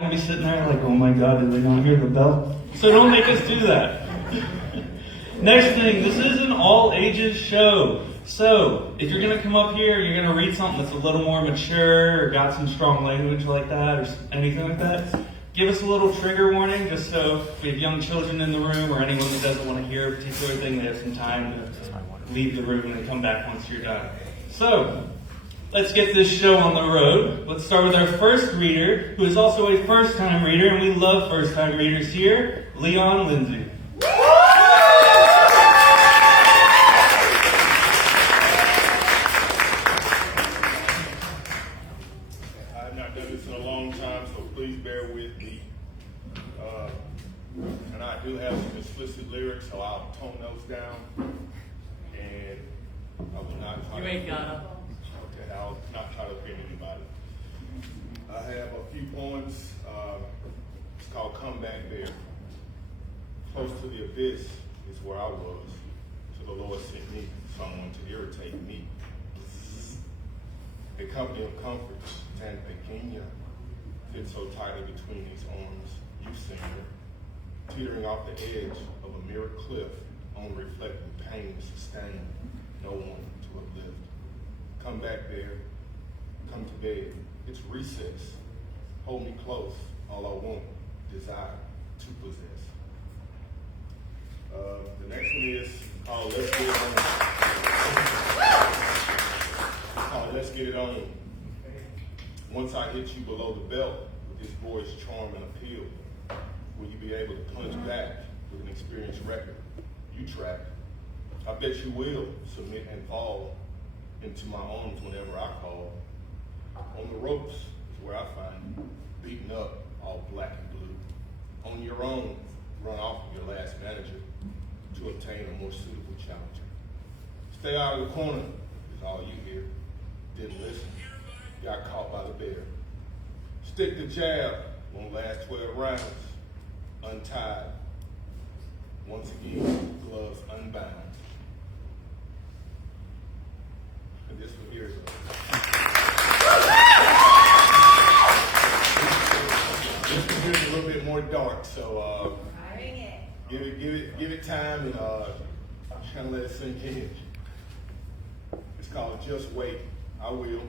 I'll be sitting there like, oh my God, did they not hear the bell? So don't make us do that. Next thing, this is an all ages show. So if you're going to come up here, you're going to read something that's a little more mature or got some strong language like that or anything like that, give us a little trigger warning just so if we have young children in the room or anyone that doesn't want to hear a particular thing, they have some time to leave the room and come back once you're done. So let's get this show on the road. Let's start with our first reader, who is also a first-time reader, and we love first-time readers here, Leon Lindsay. I've not done this in a long time, so please bear with me. And I do have some explicit lyrics, so I'll tone those down. And I will not try You ain't got them. Okay, I'll not try to offend anybody. I have a few poems. It's called Come Back There. Close to the abyss is where I was. So the Lord sent me someone to irritate me. A company of comfort, tan pequeña, fit so tightly between these arms. You've seen her, teetering off the edge of a mirrored cliff, on reflecting pain sustained, no one to uplift. Come back there, come to bed. It's recess. Hold me close, all I want, desire to possess. The next one is called Let's Get It On. Let's Get It On. Once I hit you below the belt with this boy's charm and appeal, will you be able to punch back with an experienced record? You track. I bet you will submit and fall into my arms whenever I call. On the ropes is where I find you, beaten up, all black and blue. On your own, run off of your last manager to obtain a more suitable challenger. Stay out of the corner is all you hear. Didn't listen, got caught by the bear. Stick the jab, won't last 12 rounds. Untied, once again, gloves unbound. And this one here is a little bit more dark, so give it time and kind of let it sink in. It's called Just Wait. I will.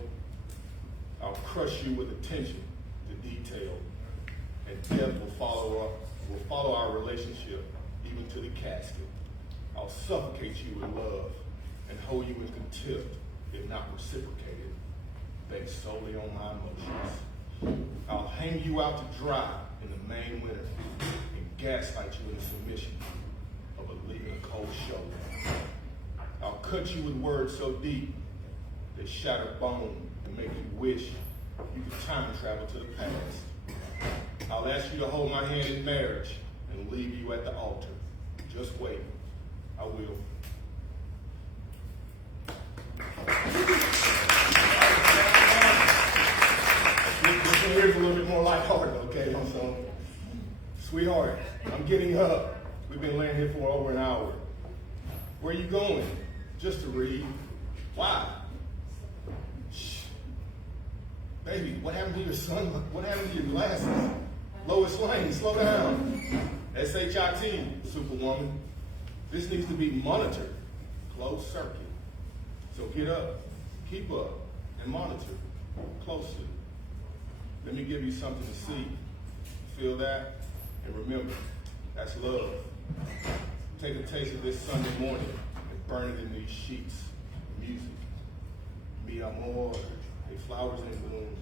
I'll crush you with attention to detail, and death will follow our relationship even to the casket. I'll suffocate you with love and hold you in contempt, if not reciprocated, based solely on my emotions. I'll hang you out to dry in the Maine winter and gaslight you into submission of a leaving a cold shoulder. I'll cut you with words so deep they shatter bone and make you wish you could time travel to the past. I'll ask you to hold my hand in marriage and leave you at the altar. Just wait. I will. This one here is a little bit more lighthearted, okay? So, sweetheart, I'm getting up. We've been laying here for over an hour. Where are you going? Just to read. Why? Shh. Baby, what happened to your son? What happened to your glasses? Lois Lane, slow down. S-H-I-T, Superwoman. This needs to be monitored, closed circuit. So get up, keep up, and monitor closely. Let me give you something to see. Feel that? And remember, that's love. Take a taste of this Sunday morning and burn it in these sheets. Music. Mi amor, a flowers in bloom,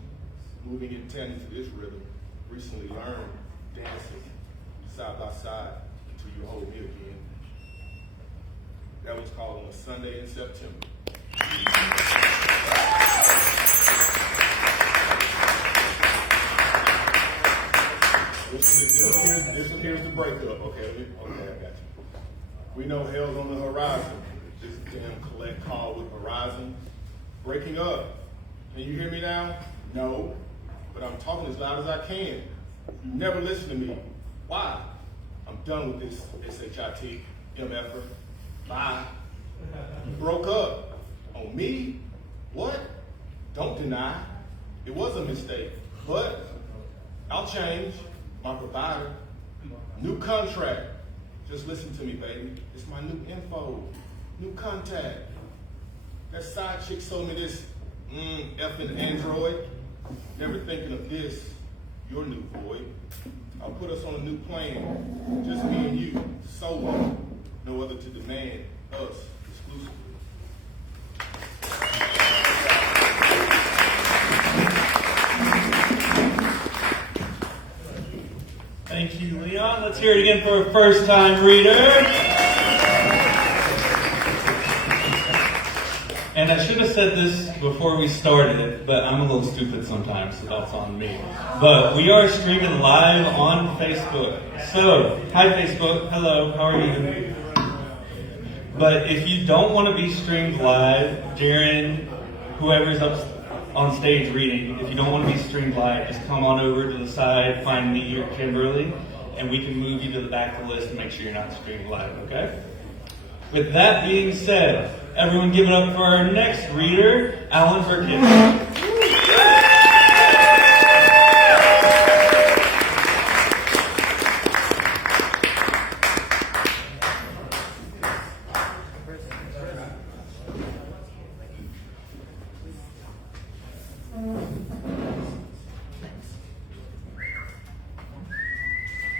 moving in tandem to this rhythm. Recently learned dancing side by side until you hold me again. That was called On a Sunday in September. This one here's the breakup. Okay, I got you. We know hell's on the horizon. This damn collect call with Horizon. Breaking up. Can you hear me now? No. But I'm talking as loud as I can. You never listen to me. Why? I'm done with this S-H-I-T, MFer. Bye. You broke up. On me? What? Don't deny. It was a mistake. But I'll change. My provider. New contract. Just listen to me, baby. It's my new info. New contact. That side chick sold me this effing Android. Never thinking of this. Your new void. I'll put us on a new plan. Just me and you. Solo. No other to demand us exclusively. Thank you, Leon. Let's hear it again for a first-time reader. And I should have said this before we started, but I'm a little stupid sometimes, so that's on me. But we are streaming live on Facebook. So, hi Facebook, hello, how are you? But if you don't want to be streamed live, Jaron, whoever's up on stage reading, if you don't want to be streamed live, just come on over to the side, find me or Kimberly, and we can move you to the back of the list and make sure you're not streamed live, okay? With that being said, everyone give it up for our next reader, Alan Burkett.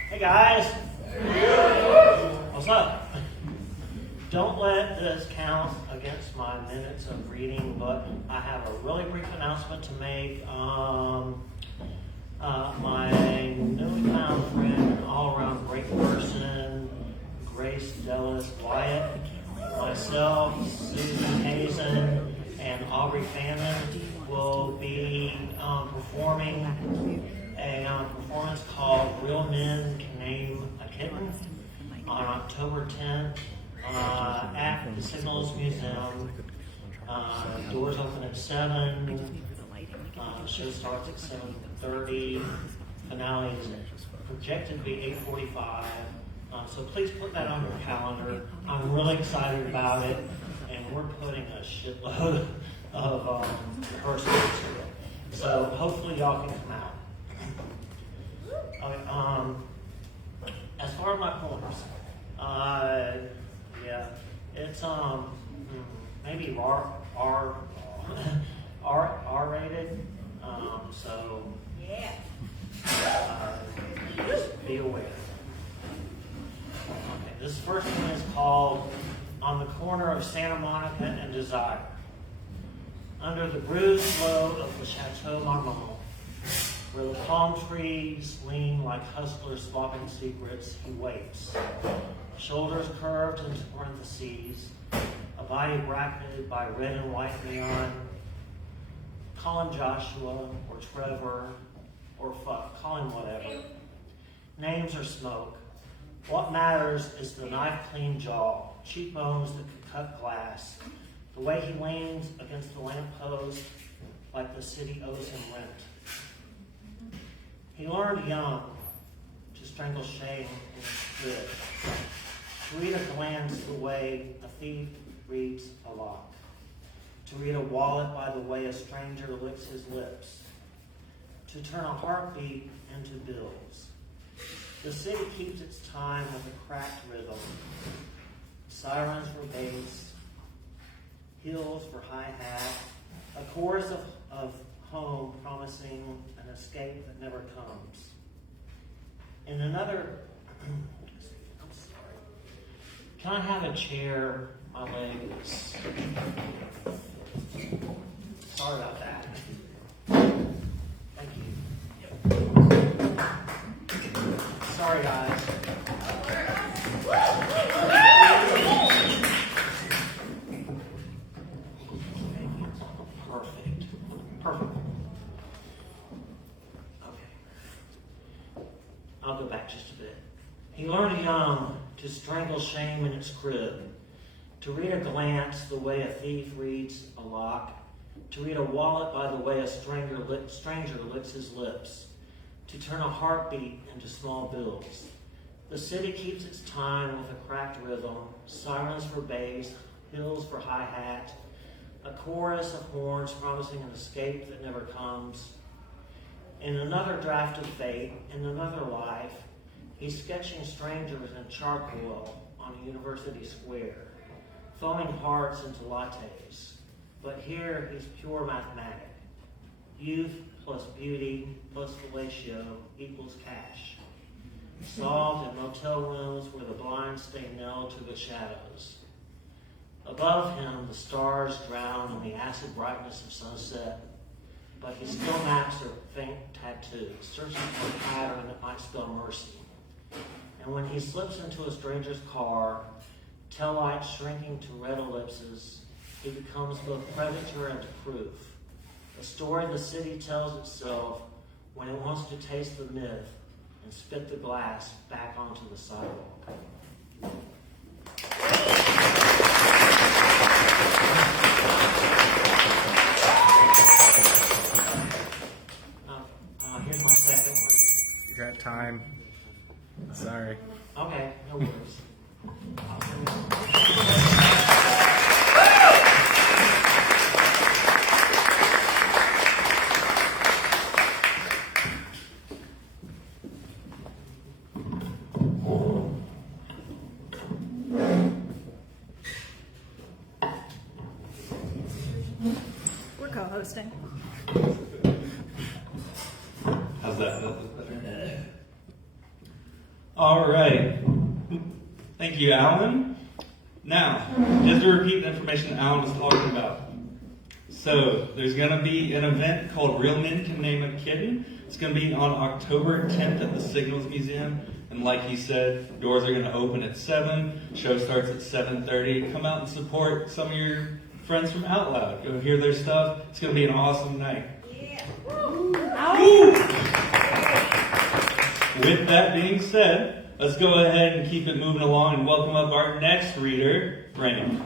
Hey guys! What's up? Don't let this count against my minutes of reading, but I have a really brief announcement to make. My newly found friend and all-around great person, Grace Dellis Wyatt, myself, Susan Hazen, and Aubrey Fannin will be performing a performance called Real Men Can Name a Kitten on October 10th at the Signals Museum. Doors open at 7. Show starts at 7:30. Finale is projected to be 8:45. So please put that on your calendar. I'm really excited about it, and we're putting a shitload of rehearsal into it. So hopefully y'all can come out. Okay, as far as my poems, yeah, it's maybe R rated. So yeah, just be aware. Okay, this first one is called On the Corner of Santa Monica and Desire. Under the bruised glow of the Chateau Marmont, where the palm trees lean like hustlers swapping secrets, he waits. Shoulders curved into parentheses, a body bracketed by red and white neon. Call him Joshua or Trevor or fuck, call him whatever. Names are smoke. What matters is the knife-clean jaw, cheekbones that could cut glass, the way he leans against the lamppost like the city owes him rent. He learned young to strangle shame in his good, to read a glance the way a thief reads a lock, to read a wallet by the way a stranger licks his lips, to turn a heartbeat into bills. The city keeps its time with a cracked rhythm, sirens for bass, hills for hi-hat, a chorus of home promising an escape that never comes. In another, I'm sorry. Can I have a chair? My legs. Sorry about that. Thank you. Sorry, guys. Perfect. Okay. I'll go back just a bit. He learned young to strangle shame in its crib, to read a glance the way a thief reads a lock, to read a wallet by the way a stranger licks his lips, to turn a heartbeat into small bills. The city keeps its time with a cracked rhythm, sirens for bass, hills for hi-hat, a chorus of horns promising an escape that never comes. In another draft of fate, in another life, he's sketching strangers in charcoal on a university square, foaming hearts into lattes. But here he's pure mathematic. Youth plus beauty plus fellatio equals cash. Solved in motel rooms where the blinds stay nailed to the shadows. Above him, the stars drown in the acid brightness of sunset, but he still maps their faint tattoos, searching for a pattern that might spell mercy. And when he slips into a stranger's car, taillights shrinking to red ellipses, he becomes both predator and proof. A story the city tells itself when it wants to taste the myth and spit the glass back onto the sidewalk. Here's my second one. You got time. Sorry. Okay, no worries. We're co-hosting. How's that? All right. Thank you, Alan. Now, just to repeat the information Alan was talking about. So, there's going to be an event called Real Men Can Name a Kitten. It's going to be on October 10th at the Signals Museum. And like he said, doors are going to open at 7. Show starts at 7:30. Come out and support some of your friends from Out Loud. Go hear their stuff. It's going to be an awesome night. Yeah. Woo! With that being said, let's go ahead and keep it moving along and welcome up our next reader, Rain.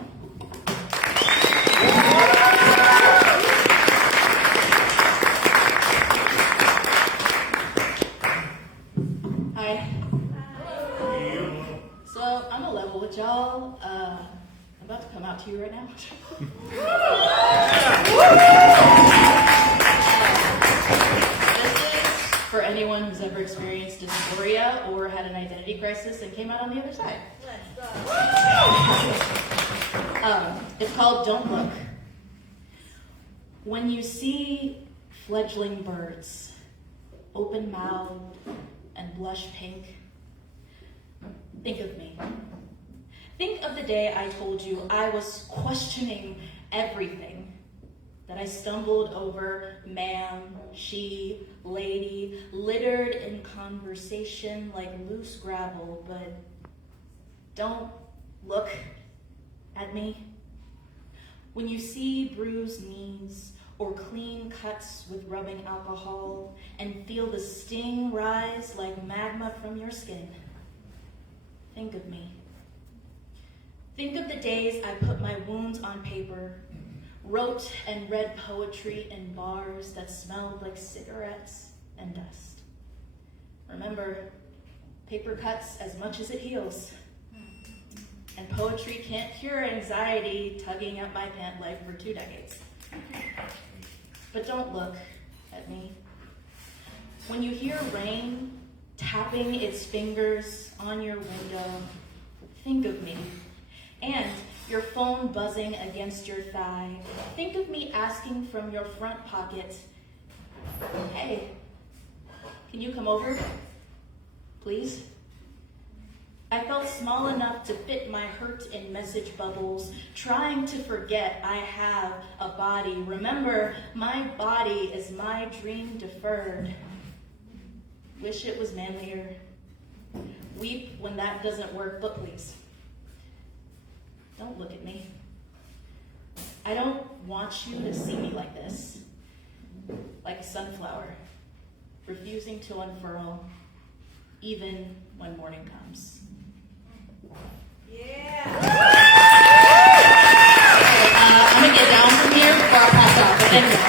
Hi. So I'm gonna level with y'all. I'm about to come out to you right now. This is for anyone who's ever experienced dysphoria or had an identity crisis and came out on the other side. It's called Don't Look. When you see fledgling birds, open-mouthed and blush pink, think of me. Think of the day I told you I was questioning everything. That I stumbled over ma'am, she, lady, littered in conversation like loose gravel, but don't look at me. When you see bruised knees or clean cuts with rubbing alcohol and feel the sting rise like magma from your skin, think of me. Think of the days I put my wounds on paper, wrote and read poetry in bars that smelled like cigarettes and dust. Remember, paper cuts as much as it heals. And poetry can't cure anxiety tugging at my pant leg for 2 decades. But don't look at me. When you hear rain tapping its fingers on your window, think of me. And your phone buzzing against your thigh, think of me asking from your front pocket, hey, can you come over, please? I felt small enough to fit my hurt in message bubbles, trying to forget I have a body. Remember, my body is my dream deferred. Wish it was manlier. Weep when that doesn't work, but please, don't look at me. I don't want you to see me like this, like a sunflower, refusing to unfurl, even when morning comes. Yeah. I'm gonna get down from here before I pass out, but anyway.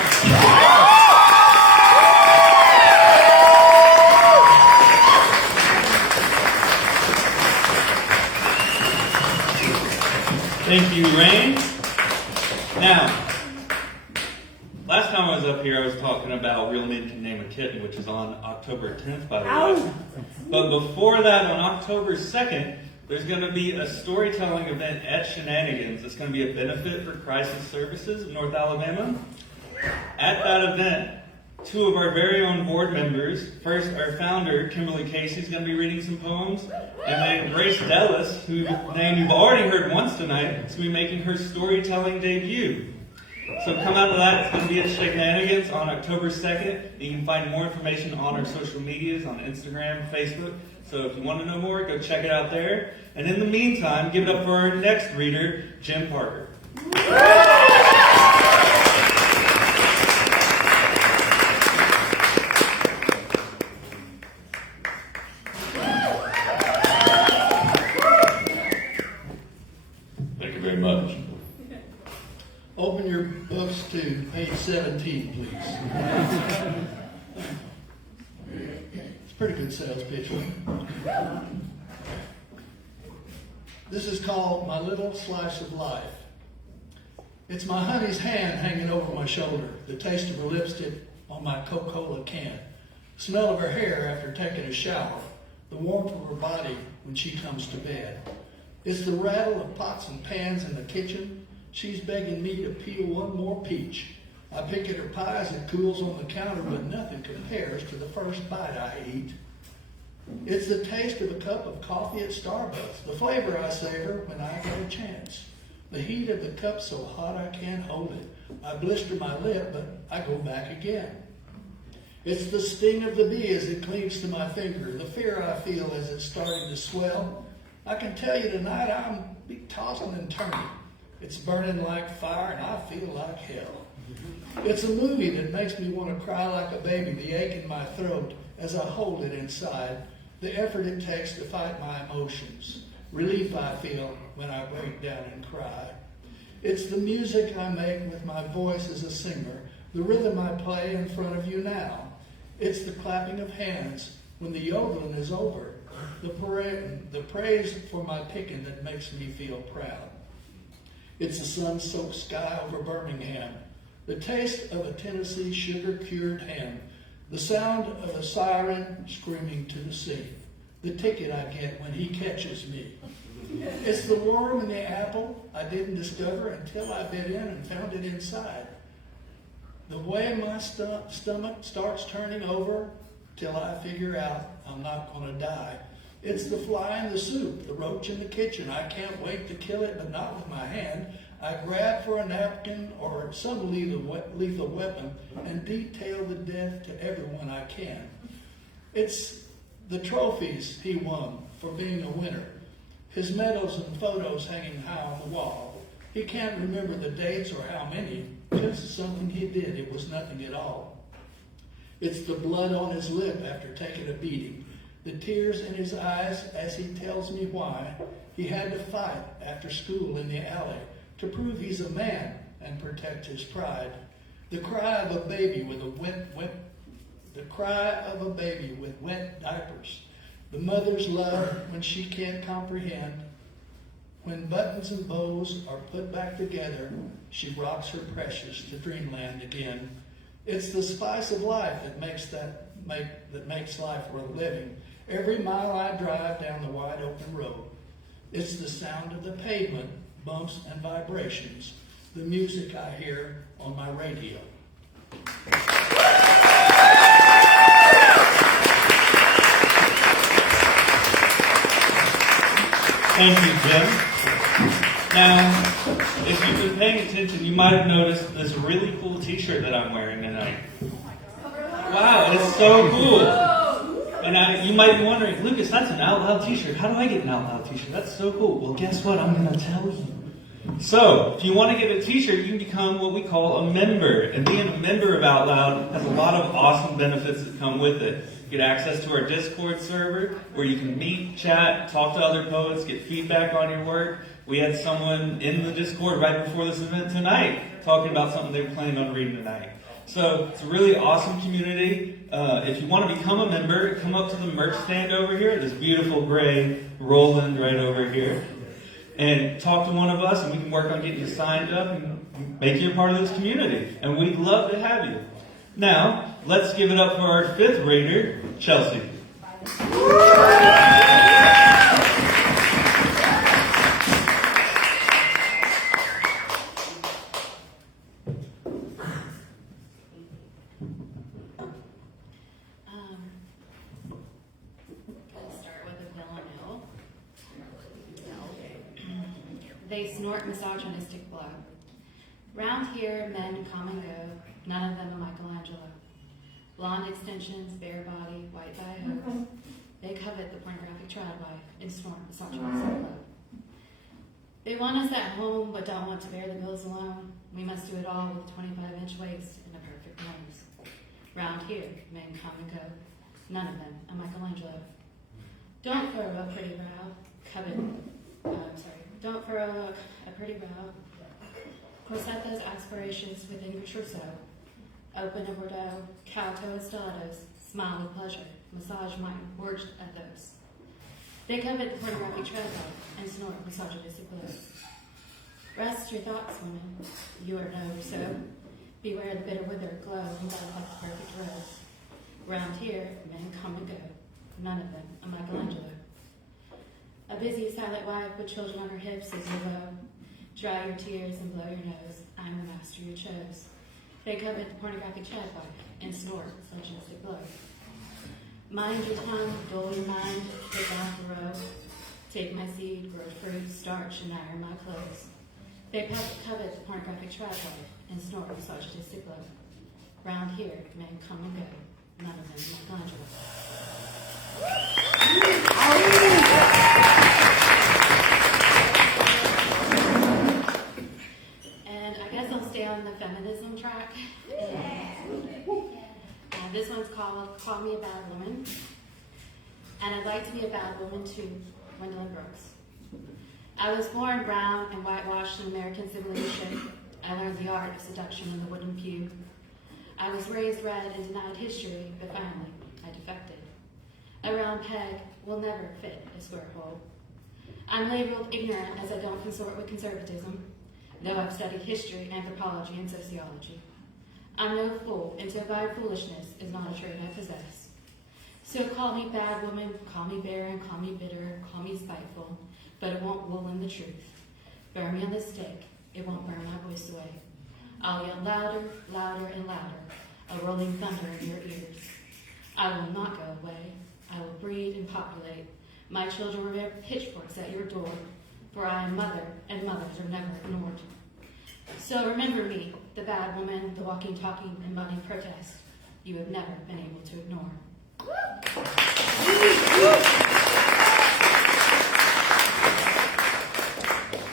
Thank you, Rain. Now, last time time I was up here, I was talking about Real Men Can Name a Kitten, which is on October 10th, by the way. But before that, on October 2nd, there's going to be a storytelling event at Shenanigans. It's going to be a benefit for Crisis Services of North Alabama. At that event, two of our very own board members, first our founder, Kimberly Casey, is going to be reading some poems, and then Grace Dellis, whose name you've already heard once tonight, is going to be making her storytelling debut. So come out to that. It's going to be at Shenanigans on October 2nd. You can find more information on our social medias, on Instagram, Facebook. So if you want to know more, go check it out there. And in the meantime, give it up for our next reader, Jim Parker. Thank you very much. Open your books to page 17, please. It's a pretty good sales pitch. This is called My Little Slice of Life. It's my honey's hand hanging over my shoulder, the taste of her lipstick on my Coca-Cola can, the smell of her hair after taking a shower, the warmth of her body when she comes to bed. It's the rattle of pots and pans in the kitchen. She's begging me to peel one more peach. I pick at her pie as it cools on the counter, but nothing compares to the first bite I eat. It's the taste of a cup of coffee at Starbucks, the flavor I savor when I get a chance. The heat of the cup so hot I can't hold it. I blister my lip, but I go back again. It's the sting of the bee as it cleaves to my finger, the fear I feel as it's starting to swell. I can tell you tonight I'm tossing and turning. It's burning like fire and I feel like hell. It's a movie that makes me want to cry like a baby, the ache in my throat as I hold it inside, the effort it takes to fight my emotions, relief I feel when I break down and cry. It's the music I make with my voice as a singer, the rhythm I play in front of you now. It's the clapping of hands when the yodeling is over, the praise for my picking that makes me feel proud. It's the sun-soaked sky over Birmingham, the taste of a Tennessee sugar-cured ham, the sound of a siren screaming to the sea, the ticket I get when he catches me. It's the worm in the apple I didn't discover until I bit in and found it inside. The way my stomach starts turning over till I figure out I'm not going to die. It's the fly in the soup, the roach in the kitchen. I can't wait to kill it, but not with my hand. I grab for a napkin or some lethal weapon and detail the death to everyone I can. It's the trophies he won for being a winner, his medals and photos hanging high on the wall. He can't remember the dates or how many, just something he did. It was nothing at all. It's the blood on his lip after taking a beating, the tears in his eyes as he tells me why he had to fight after school in the alley to prove he's a man and protect his pride. The cry of a baby with wet diapers. The mother's love when she can't comprehend. When buttons and bows are put back together, she rocks her precious to dreamland again. It's the spice of life that makes life worth living. Every mile I drive down the wide open road, it's the sound of the pavement, bumps and vibrations, the music I hear on my radio. Thank you, Jim. Now, if you've been paying attention, you might have noticed this really cool t-shirt that I'm wearing tonight. Wow, it's so cool. And you might be wondering, Lucas, that's an Out Loud t-shirt. How do I get an Out Loud t-shirt? That's so cool. Well, guess what? I'm going to tell you. So, if you want to get a t-shirt, you can become what we call a member. And being a member of Out Loud has a lot of awesome benefits that come with it. You get access to our Discord server where you can meet, chat, talk to other poets, get feedback on your work. We had someone in the Discord right before this event tonight talking about something they were planning on reading tonight. So it's a really awesome community. If you want to become a member, come up to the merch stand over here. This beautiful gray Roland right over here. and talk to one of us, and we can work on getting you signed up and make you a part of this community. And we'd love to have you. Now, let's give it up for our 5th grader, Chelsea. They snort misogynistic blood. Round here, men come and go, none of them a Michelangelo. Blonde extensions, bare body, white thigh hooks. They covet the pornographic child life and snort misogynistic blood. They want us at home, but don't want to bear the bills alone. We must do it all with a 25-inch waist and a perfect nose. Round here, men come and go, none of them a Michelangelo. Don't furrow a pretty brow, Don't furrow a pretty brow. Corset those aspirations within your trousseau. Open a Bordeaux, cowtoe stilettos, smile with pleasure, massage my words at those. They covet the pornographic treadmill and snort misogynistic blows. Rest your thoughts, women. You are no so. Beware the bitter wither glow and blood like the perfect rose. Round here, men come and go, none of them a Michelangelo. A busy, silent wife with children on her hips is your beau. Dry your tears and blow your nose. I'm the master you chose. They covet the pornographic child wife and snort misogynistic blow. Mind your tongue, dull your mind, take off the robe. Take my seed, grow fruit, starch, and iron my clothes. They covet the pornographic child wife and snort misogynistic blow. Round here, men come and go, none of them Michelangelo. And I guess I'll stay on the feminism track. This one's called Call Me a Bad Woman. And I'd like to be a bad woman too, Gwendolyn Brooks. I was born brown and whitewashed in American civilization. I learned the art of seduction in the wooden pew. I was raised red and denied history, but finally I defected. A round peg will never fit a square hole. I'm labeled ignorant as I don't consort with conservatism, though I've studied history, anthropology, and sociology. I'm no fool, and to abide foolishness is not a trait I possess. So call me bad woman, call me barren, call me bitter, call me spiteful, but it won't woolen the truth. Burn me on the stake, it won't burn my voice away. I'll yell louder, louder, and louder, a rolling thunder in your ears. I will not go away. I will breed and populate. My children will bear pitchforks at your door, for I am mother, and mothers are never ignored. So remember me, the bad woman, the walking, talking, and budding protest you have never been able to ignore.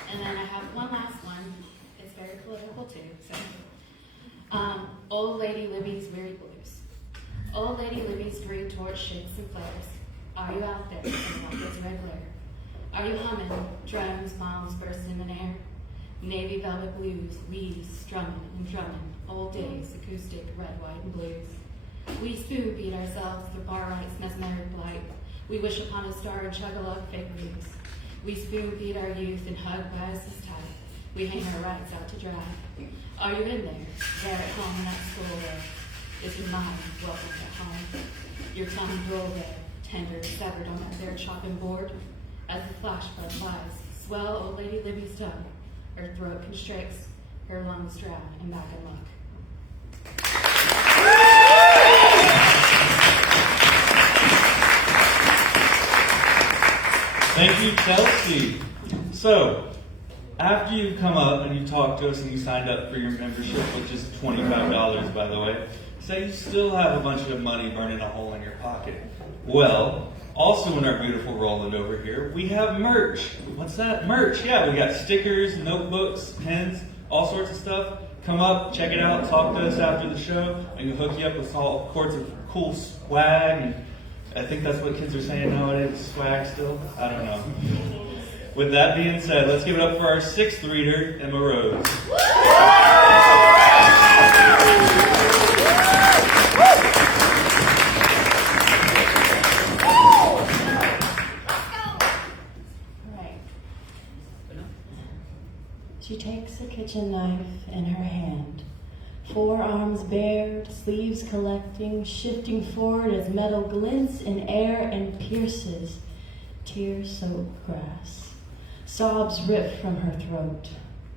And then I have one last one. It's very political too. So, Old Lady Libby's Weary Blues. Old Lady Libby's green torch shakes and flares. Are you out there in Rocket's red glare? Are you humming? Drones, bombs bursting in air. Navy velvet blues, weaves, strumming and drumming. Old days, acoustic, red, white, and blues. We spoon beat ourselves through bar lights, mesmeric blight. We wish upon a star and chug a love fake news. We spoon beat our youth and hug biases tight. We hang our rights out to dry. Are you in there? There at home in that school there. Is your mind welcome at home? Your tongue roll there, tender, severed on that bare chopping board. As the flash flood flies, swell old Lady Libby's tongue. Her throat constricts, her lungs drown in back and luck. Thank you, Chelsea. So, after you've come up and you've talked to us and you signed up for your membership, which is $25, by the way, say you still have a bunch of money burning a hole in your pocket. Well, also in our beautiful Roland over here, we have merch. What's that? Merch. Yeah, we got stickers, notebooks, pens, all sorts of stuff. Come up, check it out, talk to us after the show, and we'll hook you up with all sorts of cool swag. And I think that's what kids are saying nowadays, swag still. I don't know. With that being said, let's give it up for our 6th reader, Emma Rose. takes a kitchen knife in her hand, forearms bared, sleeves collecting, shifting forward as metal glints in air and pierces tear-soaked grass. Sobs rip from her throat.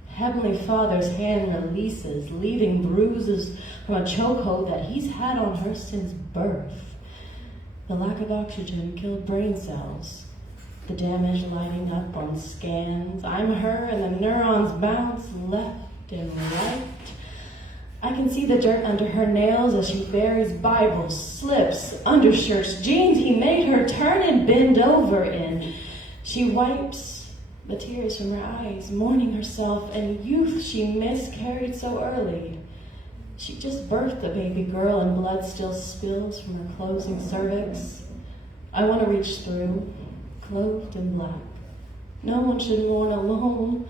Heavenly Father's hand releases, leaving bruises from a chokehold that he's had on her since birth. The lack of oxygen killed brain cells. The damage lighting up on scans. I'm her and the neurons bounce left and right. I can see the dirt under her nails as she buries Bibles, slips, undershirts, jeans he made her turn and bend over in. She wipes the tears from her eyes, mourning herself and youth she miscarried so early. She just birthed a baby girl and blood still spills from her closing cervix. I want to reach through, clothed in black. No one should mourn alone,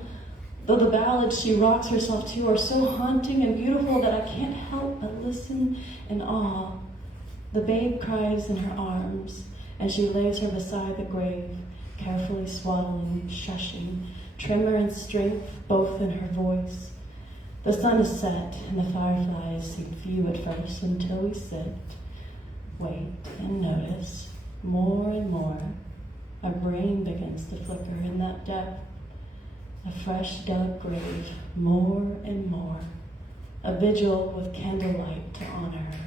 though the ballads she rocks herself to are so haunting and beautiful that I can't help but listen in awe. The babe cries in her arms, and she lays her beside the grave, carefully swaddling, shushing, tremor and strength both in her voice. The sun is set, and the fireflies seem few at first until we sit, wait, and notice more and more. Our brain begins to flicker in that depth. A fresh dug grave, more and more. A vigil with candlelight to honor her.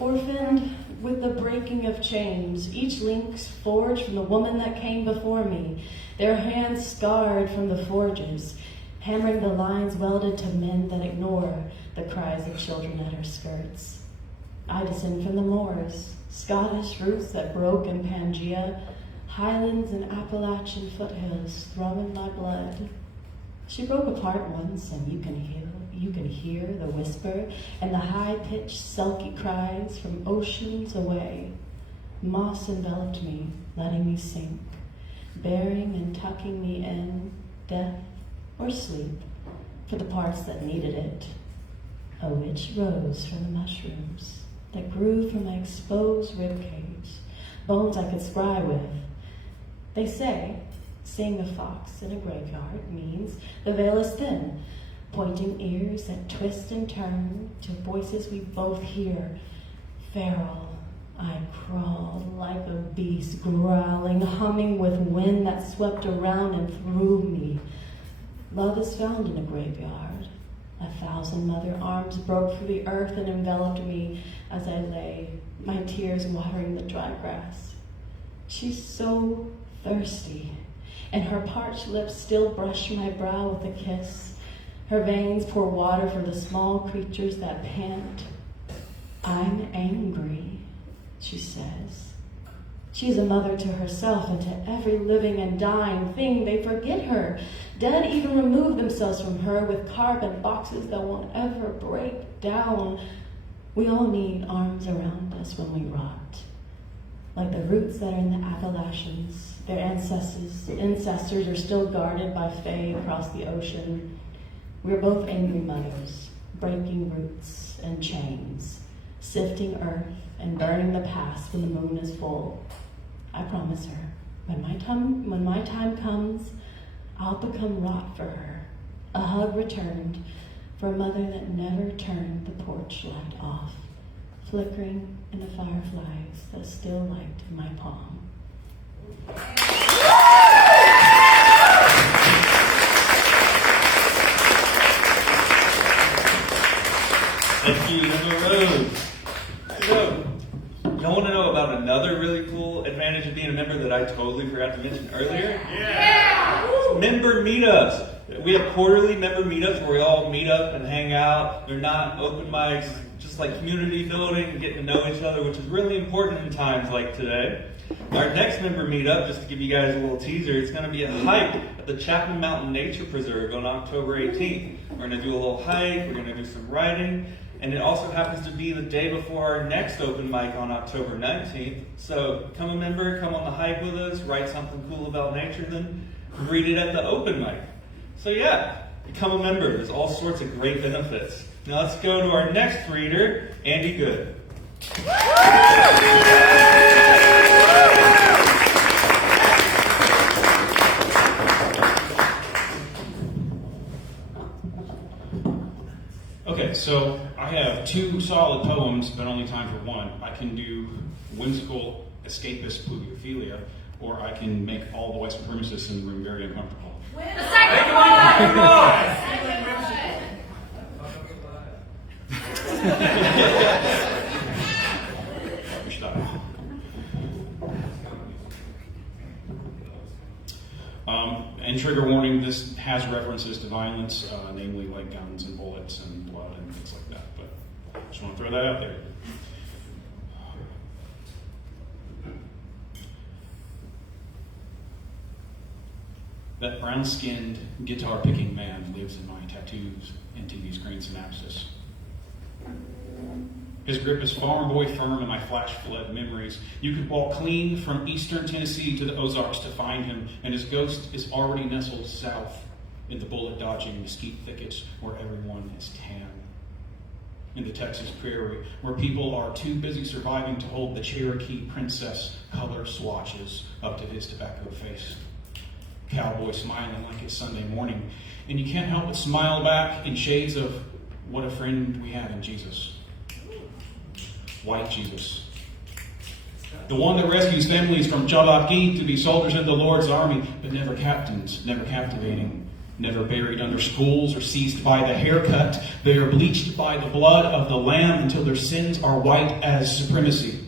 Orphaned with the breaking of chains, each link's forged from the woman that came before me, their hands scarred from the forges, hammering the lines welded to men that ignore the cries of children at her skirts. I descend from the moors, Scottish roots that broke in Pangea, highlands and Appalachian foothills thrum in my blood. She broke apart once, and you can hear the whisper and the high-pitched, sulky cries from oceans away. Moss enveloped me, letting me sink, burying and tucking me in, death or sleep, for the parts that needed it. A witch rose from the mushrooms that grew from my exposed ribcage, bones I could scry with. They say, seeing a fox in a graveyard means the veil is thin, pointing ears that twist and turn to voices we both hear. Feral, I crawled like a beast, growling, humming with wind that swept around and through me. Love is found in a graveyard. 1,000 mother arms broke through the earth and enveloped me as I lay, my tears watering the dry grass. She's so thirsty, and her parched lips still brush my brow with a kiss. Her veins pour water for the small creatures that pant. I'm angry, she says. She's a mother to herself and to every living and dying thing. They forget her. Dead even remove themselves from her with carbon boxes that won't ever break down. We all need arms around us when we rot. Like the roots that are in the Appalachians, their ancestors are still guarded by fae across the ocean. We're both angry mothers, breaking roots and chains, sifting earth and burning the past when the moon is full. I promise her, when my time comes, I'll become rot for her, a hug returned for a mother that never turned the porch light off, flickering in the fireflies that still light my palm. Thank you, Emma Rose. So, y'all want to know about another really cool advantage of being a member that I totally forgot to mention earlier? Yeah! Member meetups. We have quarterly member meetups where we all meet up and hang out. They're not open mics, just like community building and getting to know each other, which is really important in times like today. Our next member meetup, just to give you guys a little teaser, it's going to be a hike at the Chapman Mountain Nature Preserve on October 18th. We're going to do a little hike, we're going to do some riding, and it also happens to be the day before our next open mic on October 19th. So become a member, come on the hike with us, write something cool about nature, then read it at the open mic. So yeah, become a member. There's all sorts of great benefits. Now let's go to our next reader, Andy Good. Okay, so I have 2 solid poems, but only time for one. I can do whimsical escapist pluviophilia, or I can make all the white supremacists in the room very uncomfortable. The second one! Your style. And trigger warning, this has references to violence, namely like guns and bullets and blood and things like that, but I just want to throw that out there. That brown-skinned, guitar-picking man lives in my tattoos and TV screen synapses. His grip is farm boy firm in my flash-flood memories. You could walk clean from eastern Tennessee to the Ozarks to find him, and his ghost is already nestled south in the bullet-dodging mesquite thickets where everyone is tan. In the Texas prairie, where people are too busy surviving to hold the Cherokee princess color swatches up to his tobacco face. Cowboy smiling like it's Sunday morning, and you can't help but smile back in shades of what a friend we have in Jesus. White Jesus. The one that rescues families from Jalaki to be soldiers in the Lord's army, but never captains, never captivating, never buried under schools or seized by the haircut. They are bleached by the blood of the Lamb until their sins are white as supremacy.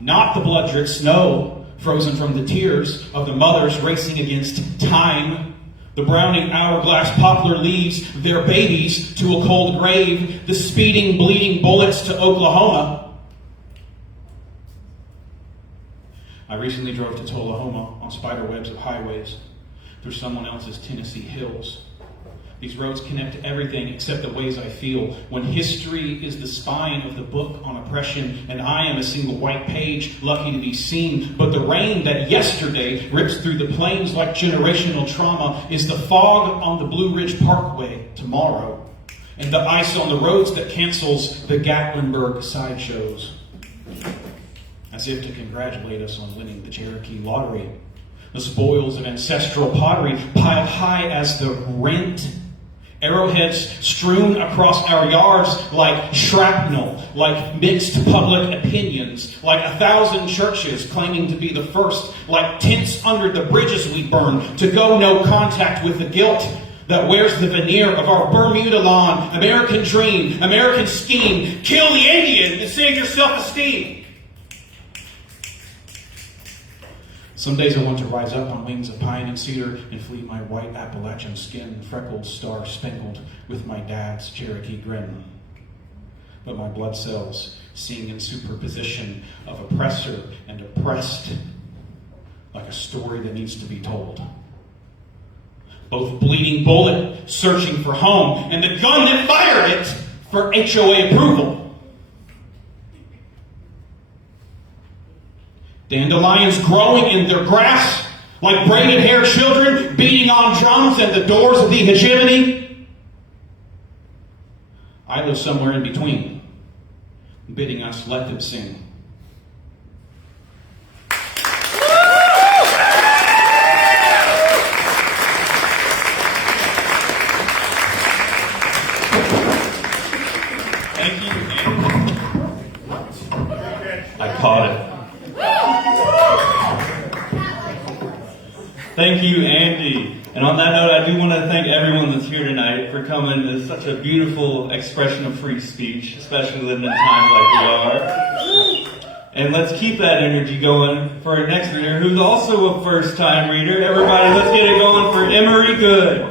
Not the blood-dripped snow, frozen from the tears of the mothers racing against time. The browning hourglass poplar leaves their babies to a cold grave. The speeding, bleeding bullets to Oklahoma. I recently drove to Tullahoma on spider webs of highways through someone else's Tennessee hills. These roads connect everything except the ways I feel. When history is the spine of the book on oppression, and I am a single white page, lucky to be seen. But the rain that yesterday rips through the plains like generational trauma is the fog on the Blue Ridge Parkway tomorrow, and the ice on the roads that cancels the Gatlinburg sideshows. As if to congratulate us on winning the Cherokee lottery. The spoils of ancestral pottery piled high as the rent. Arrowheads strewn across our yards like shrapnel, like mixed public opinions, like 1,000 churches claiming to be the first, like tents under the bridges we burn, to go no contact with the guilt that wears the veneer of our Bermuda lawn, American dream, American scheme. Kill the Indian and save your self-esteem. Some days I want to rise up on wings of pine and cedar and flee my white Appalachian skin, freckled, star-spangled with my dad's Cherokee grin. But my blood cells sing in superposition of oppressor and oppressed, like a story that needs to be told. Both bleeding bullet searching for home and the gun that fired it for HOA approval. Dandelions growing in their grass, like braided-haired children beating on drums at the doors of the hegemony. I live somewhere in between, bidding us let them sing. Thank you, Andy. I caught it. Thank you, Andy. And on that note, I do want to thank everyone that's here tonight for coming. It's such a beautiful expression of free speech, especially living in times like we are. And let's keep that energy going for our next reader, who's also a first-time reader. Everybody, let's get it going for Emery Good.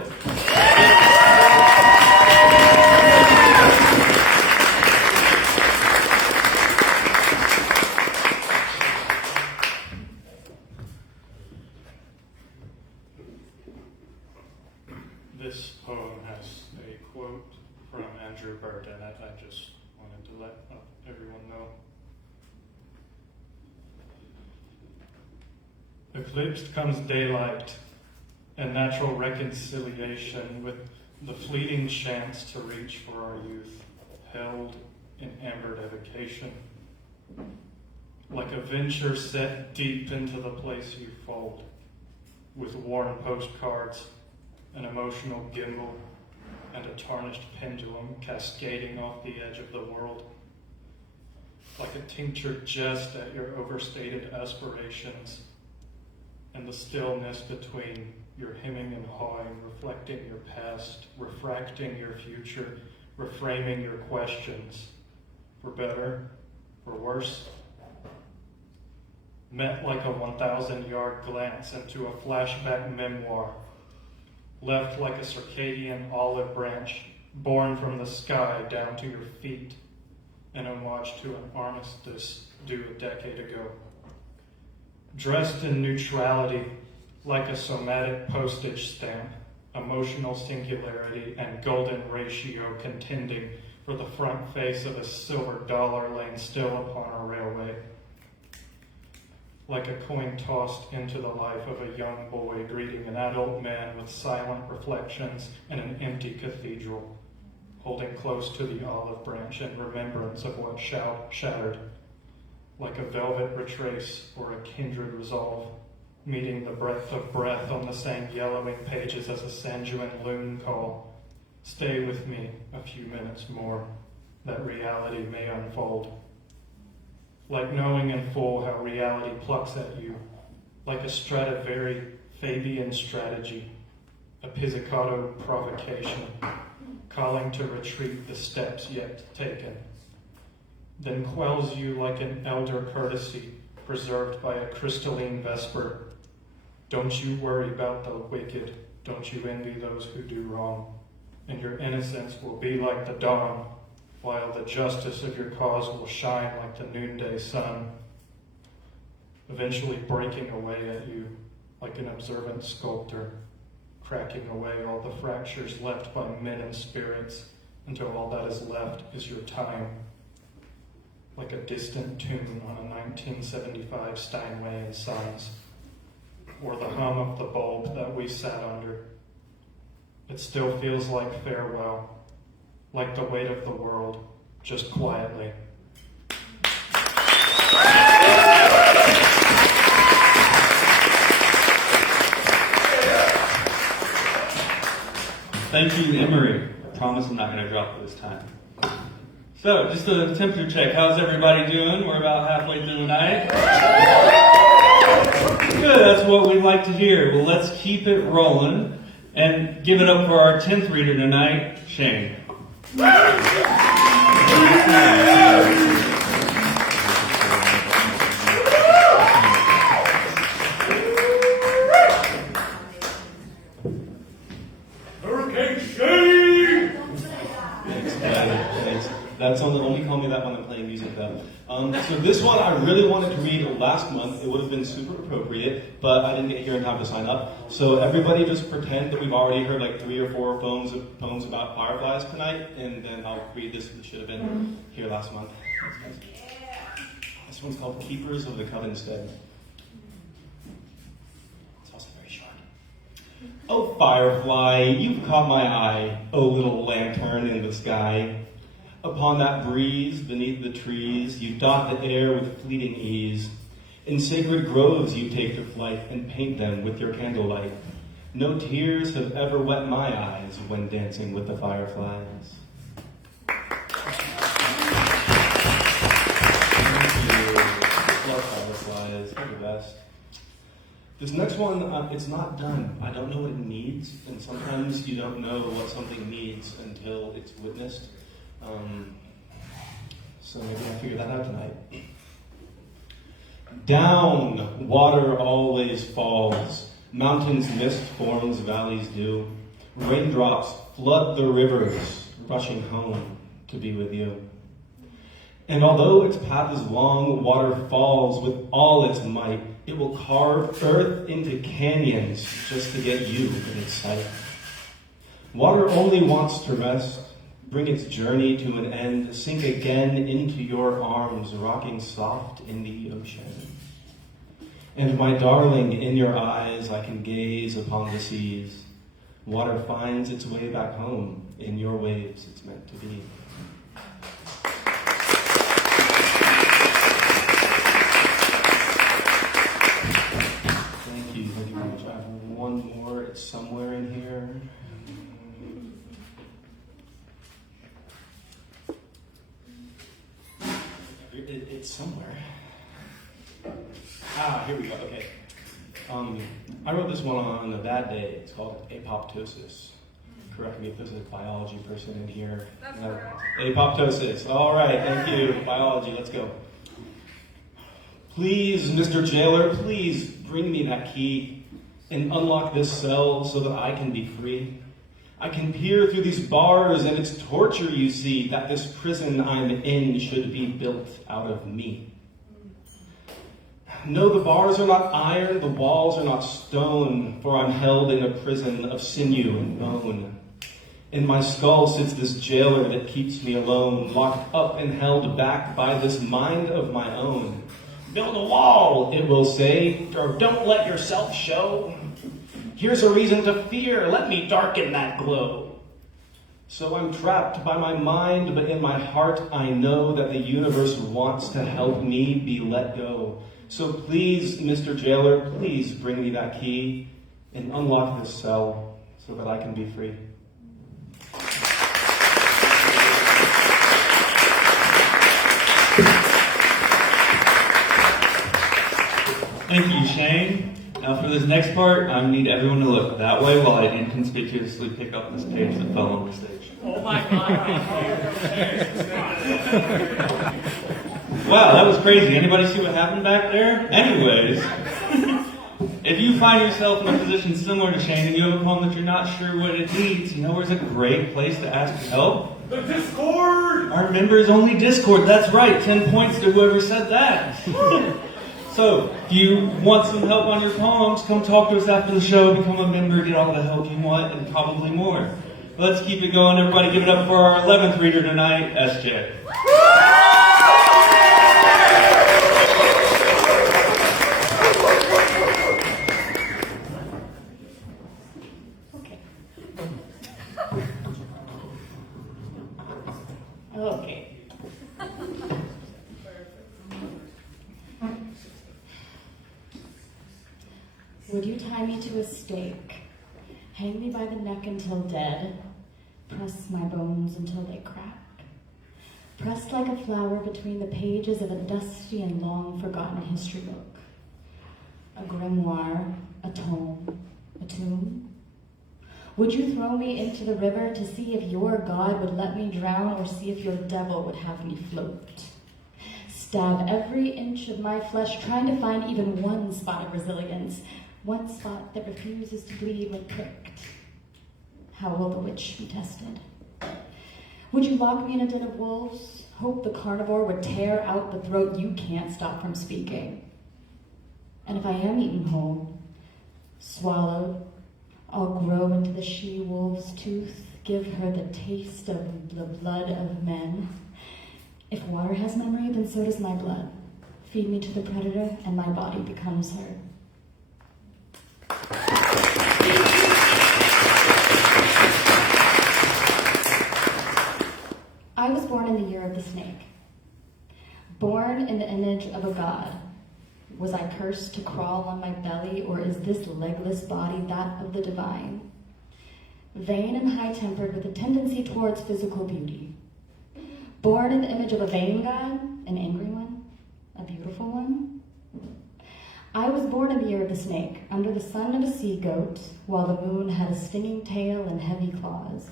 This poem has a quote from Andrew Bird in it. I just wanted to let everyone know. Eclipsed comes daylight and natural reconciliation with the fleeting chance to reach for our youth, held in ambered evocation. Like a venture set deep into the place you fold, with worn postcards, an emotional gimbal, and a tarnished pendulum cascading off the edge of the world. Like a tincture jest at your overstated aspirations, and the stillness between your hemming and hawing, reflecting your past, refracting your future, reframing your questions, for better, for worse. Met like a 1,000-yard glance into a flashback memoir, left like a circadian olive branch born from the sky down to your feet, an homage to an armistice due a decade ago. Dressed in neutrality, like a somatic postage stamp, emotional singularity and golden ratio contending for the front face of a silver dollar laying still upon a railway. Like a coin tossed into the life of a young boy greeting an adult man with silent reflections in an empty cathedral, holding close to the olive branch in remembrance of what shattered. Like a velvet retrace or a kindred resolve, meeting the breadth of breath on the same yellowing pages as a Sanjuan loon call. Stay with me a few minutes more, that reality may unfold. Like knowing in full how reality plucks at you, like a Stradivari Fabian strategy, a pizzicato provocation, calling to retreat the steps yet taken, then quells you like an elder courtesy preserved by a crystalline vesper. Don't you worry about the wicked, don't you envy those who do wrong, and your innocence will be like the dawn, while the justice of your cause will shine like the noonday sun, eventually breaking away at you like an observant sculptor, cracking away all the fractures left by men and spirits until all that is left is your time, like a distant tune on a 1975 Steinway and Sons, or the hum of the bulb that we sat under. It still feels like farewell, like the weight of the world, just quietly. Thank you, Emery. I promise I'm not going to drop it this time. So, just a temperature check. How's everybody doing? We're about halfway through the night. Good, that's what we'd like to hear. Well, let's keep it rolling and give it up for our 10th reader tonight, Shane. Hurricane Shane! Thanks. That's only call me that when I'm playing music though. So this one I really wanted to read last month. It would have been super appropriate, but I didn't get here in time to sign up. So everybody just pretend that we've already heard like 3 or 4 poems about fireflies tonight, and then I'll read this that should have been here last month. This one's called Keepers of the Covenstead. It's also very short. Oh firefly, you've caught my eye, oh little lantern in the sky. Upon that breeze, beneath the trees, you dot the air with fleeting ease. In sacred groves you take to flight and paint them with your candlelight. No tears have ever wet my eyes when dancing with the fireflies. Thank you. Love fireflies, they're the best. This next one, it's not done. I don't know what it needs, and sometimes you don't know what something needs until it's witnessed. So maybe I'll figure that out tonight. Down, water always falls. Mountains mist forms valleys dew. Raindrops flood the rivers, rushing home to be with you. And although its path is long, water falls with all its might. It will carve earth into canyons just to get you in its sight. Water only wants to rest, bring its journey to an end, sink again into your arms, rocking soft in the ocean. And my darling, in your eyes I can gaze upon the seas. Water finds its way back home, in your waves it's meant to be. It's somewhere. Here we go. Okay. I wrote this one on a bad day. It's called apoptosis. Correct me if there's a biology person in here. That's correct. Apoptosis. All right, thank you. Biology, let's go. Please, Mr. Jailer, please bring me that key and unlock this cell so that I can be free. I can peer through these bars, and it's torture, you see, that this prison I'm in should be built out of me. No, the bars are not iron, the walls are not stone, for I'm held in a prison of sinew and bone. In my skull sits this jailer that keeps me alone, locked up and held back by this mind of my own. Build a wall, it will say, or don't let yourself show. Here's a reason to fear, let me darken that glow. So I'm trapped by my mind, but in my heart I know that the universe wants to help me be let go. So please, Mr. Jailer, please bring me that key and unlock this cell so that I can be free. Thank you, Shane. Now for this next part, I need everyone to look that way while I inconspicuously pick up this page that fell on the stage. Oh my God. Wow, that was crazy. Anybody see what happened back there? Anyways, if you find yourself in a position similar to Shane and you have a poem that you're not sure what it needs, you know where's a great place to ask for help? The Discord! Our members only Discord. That's right. 10 points to whoever said that. So, if you want some help on your poems, come talk to us after the show, become a member, get all the help you want, and probably more. Let's keep it going. Everybody give it up for our 11th reader tonight, SJ. Okay. Would you tie me to a stake, hang me by the neck until dead, press my bones until they crack, pressed like a flower between the pages of a dusty and long-forgotten history book, a grimoire, a tome, a tomb? Would you throw me into the river to see if your God would let me drown or see if your devil would have me float? Stab every inch of my flesh, trying to find even one spot of resilience, one spot that refuses to bleed when pricked. How will the witch be tested? Would you lock me in a den of wolves, hope the carnivore would tear out the throat you can't stop from speaking? And if I am eaten whole, swallowed, I'll grow into the she-wolf's tooth, give her the taste of the blood of men. If water has memory, then so does my blood. Feed me to the predator, and my body becomes her. I was born in the year of the snake. Born in the image of a god. Was I cursed to crawl on my belly, or is this legless body that of the divine? Vain and high-tempered with a tendency towards physical beauty. Born in the image of a vain god, an angry one, a beautiful one. I was born in the year of the snake, under the sun of a sea-goat, while the moon had a stinging tail and heavy claws.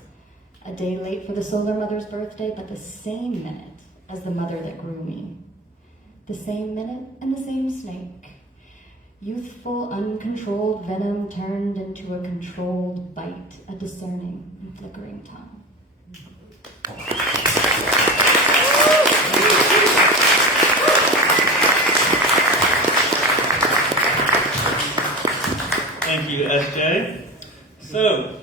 A day late for the solar mother's birthday, but the same minute as the mother that grew me. The same minute and the same snake. Youthful, uncontrolled venom turned into a controlled bite, a discerning and flickering tongue. Thank you, SJ. So,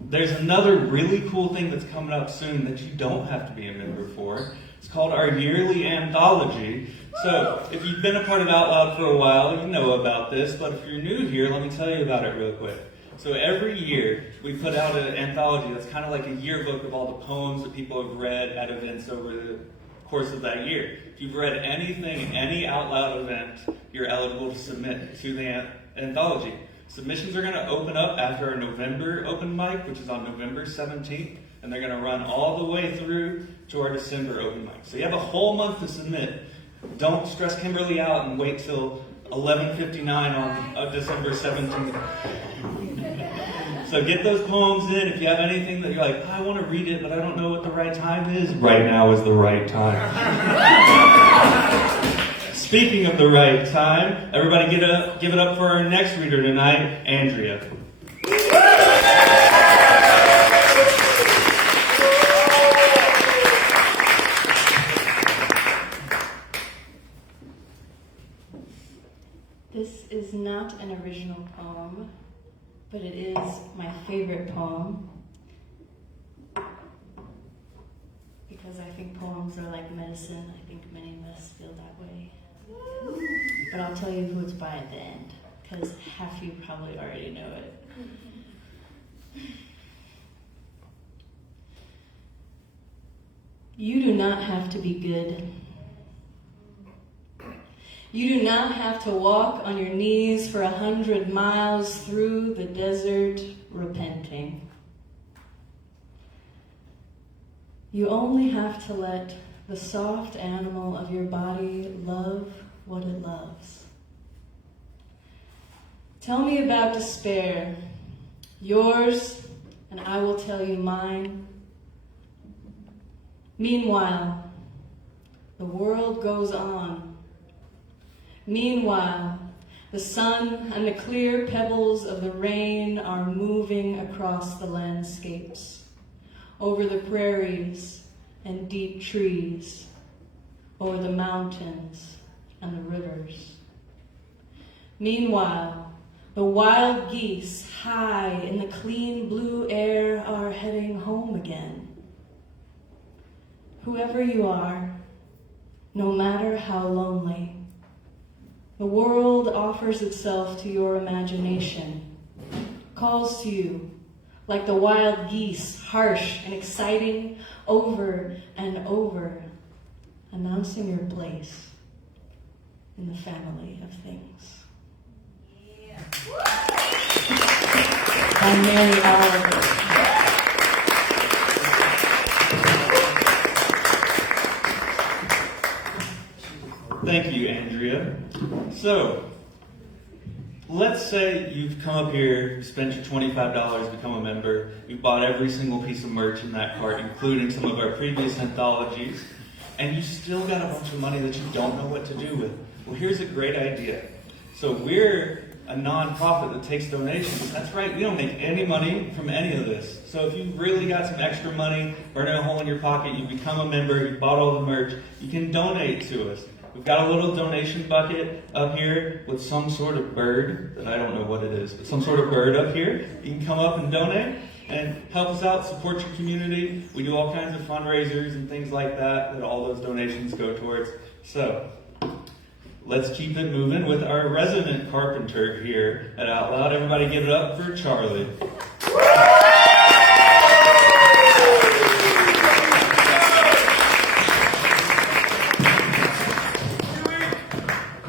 there's another really cool thing that's coming up soon that you don't have to be a member for. It's called our yearly anthology. So, if you've been a part of Out Loud for a while, you know about this, but if you're new here, let me tell you about it real quick. So every year, we put out an anthology that's kind of like a yearbook of all the poems that people have read at events over the course of that year. If you've read anything, any Out Loud event, you're eligible to submit to the anthology. Submissions are going to open up after our November open mic, which is on November 17th. and they're going to run all the way through to our December open mic. So you have a whole month to submit. Don't stress Kimberly out and wait till 11:59 on December 17th. So get those poems in. If you have anything that you're like, I want to read it, but I don't know what the right time is, right now is the right time. Speaking of the right time, everybody give it up for our next reader tonight, Andrea. This is not an original poem, but it is my favorite poem. Because I think poems are like medicine. I think many of us feel that way. But I'll tell you who it's by at the end, because half you probably already know it. You do not have to be good. You do not have to walk on your knees for 100 miles through the desert repenting. You only have to let the soft animal of your body love what it loves. Tell me about despair, yours, and I will tell you mine. Meanwhile, the world goes on. Meanwhile, the sun and the clear pebbles of the rain are moving across the landscapes, over the prairies and deep trees, over the mountains and the rivers. Meanwhile, the wild geese high in the clean blue air are heading home again. Whoever you are, no matter how lonely, the world offers itself to your imagination, calls to you like the wild geese, harsh and exciting, over and over, announcing your place in the family of things. Yeah. By Mary Oliver. Thank you, Andrea. So, let's say you've come up here, you spent your $25 to become a member, you bought every single piece of merch in that cart, including some of our previous anthologies, and you still got a bunch of money that you don't know what to do with. Well, here's a great idea. So we're a non-profit that takes donations. That's right, we don't make any money from any of this. So if you really got some extra money, burning a hole in your pocket, you become a member, you bought all the merch, you can donate to us. We've got a little donation bucket up here with some sort of bird that I don't know what it is, but some sort of bird up here. You can come up and donate and help us out, support your community. We do all kinds of fundraisers and things like that all those donations go towards. So let's keep it moving with our resident carpenter here at Out Loud. Everybody give it up for Charlie.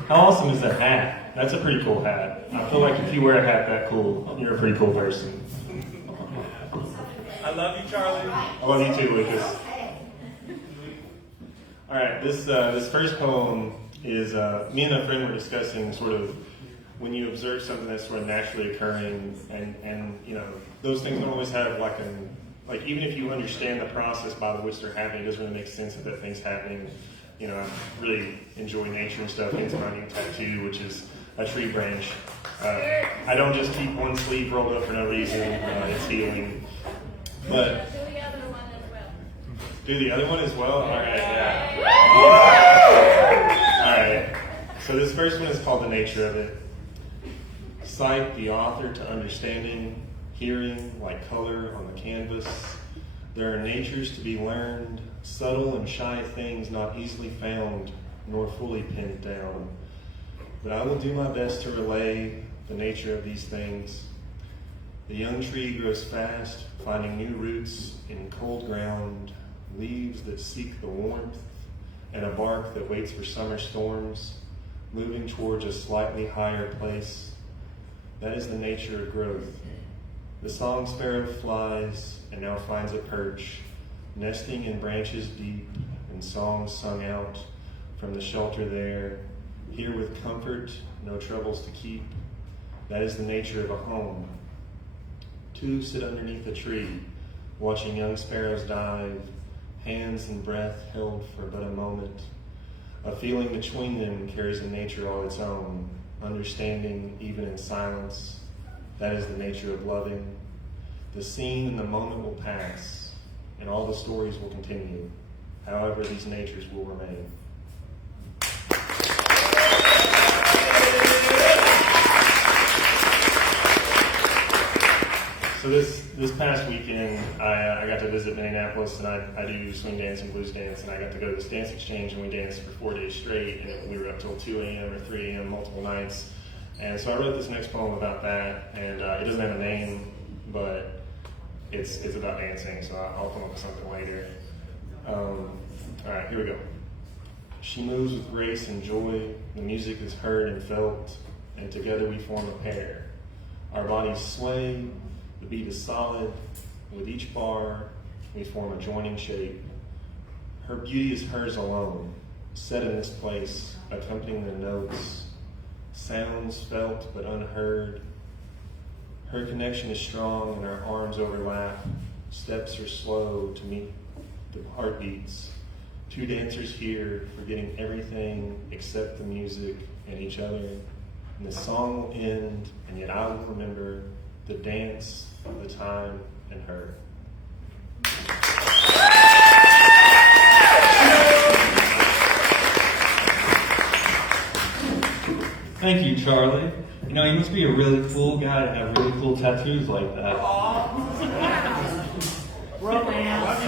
How awesome is that hat? That's a pretty cool hat. I feel like if you wear a hat that cool, you're a pretty cool person. I love you, Charlie. I love you too, Lucas. All right, this first poem is me and a friend were discussing sort of when you observe something that's sort of naturally occurring, and you know those things don't always have like even if you understand the process by which they're happening, it doesn't really make sense that thing's happening. You know, I really enjoy nature and stuff, hence my new tattoo, which is a tree branch. I don't just keep one sleeve rolled up for no reason. It's healing. But do the other one as well. Do the other one as well? All right, yeah. All right. So this first one is called The Nature of It. Sight, the author, to understanding, hearing, like color on the canvas. There are natures to be learned, subtle and shy things not easily found, nor fully pinned down. But I will do my best to relay the nature of these things. The young tree grows fast, finding new roots in cold ground, leaves that seek the warmth, and a bark that waits for summer storms, moving towards a slightly higher place. That is the nature of growth. The song sparrow flies and now finds a perch, nesting in branches deep, and songs sung out from the shelter there. Here with comfort, no troubles to keep. That is the nature of a home. Two sit underneath a tree, watching young sparrows dive, hands and breath held for but a moment. A feeling between them carries a nature all its own, understanding even in silence. That is the nature of loving. The scene and the moment will pass, and all the stories will continue. However, these natures will remain. So this past weekend, I got to visit Minneapolis, and I do swing dance and blues dance, and I got to go to this dance exchange, and we danced for 4 days straight, and we were up till 2 a.m. or 3 a.m. multiple nights. And so I wrote this next poem about that, and it doesn't have a name, but it's about dancing, so I'll come up with something later. All right, here we go. She moves with grace and joy, the music is heard and felt, and together we form a pair. Our bodies sway, the beat is solid, with each bar we form a joining shape. Her beauty is hers alone, set in this place, accompanying the notes, sounds felt but unheard. Her connection is strong and our arms overlap, steps are slow to meet the heartbeats. Two dancers here, forgetting everything except the music and each other. And the song will end, and yet I will remember the dance, the time, and her. Thank you, Charlie. You know, you must be a really cool guy to have really cool tattoos like that. Romance.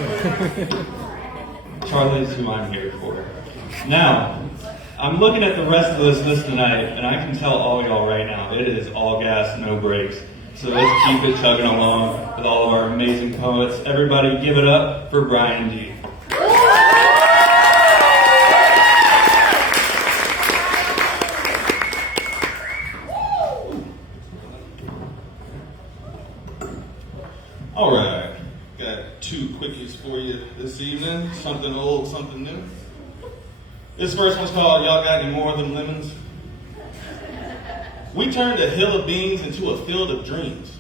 Charlie is who I'm here for. Now, I'm looking at the rest of this list tonight, and I can tell all y'all right now, it is all gas, no brakes. So let's keep it chugging along with all of our amazing poets. Everybody give it up for Brian G. All right, got 2 quickies for you this evening. Something old, something new. This first one's called Y'all Got Any More Than Lemons? We turned a hill of beans into a field of dreams.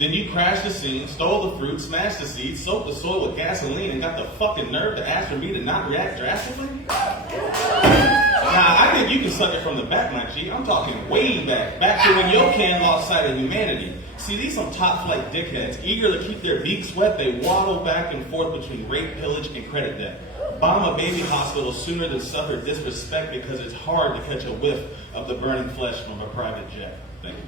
Then you crashed the scene, stole the fruit, smashed the seeds, soaked the soil with gasoline, and got the fucking nerve to ask for me to not react drastically? Nah, I think you can suck it from the back, my G. I'm talking way back. Back to when your can lost sight of humanity. See, these some top-flight dickheads. Eager to keep their beaks wet, they waddle back and forth between rape, pillage, and credit debt. Bomb a baby hospital sooner than suffer disrespect because it's hard to catch a whiff of the burning flesh from a private jet. Thank you.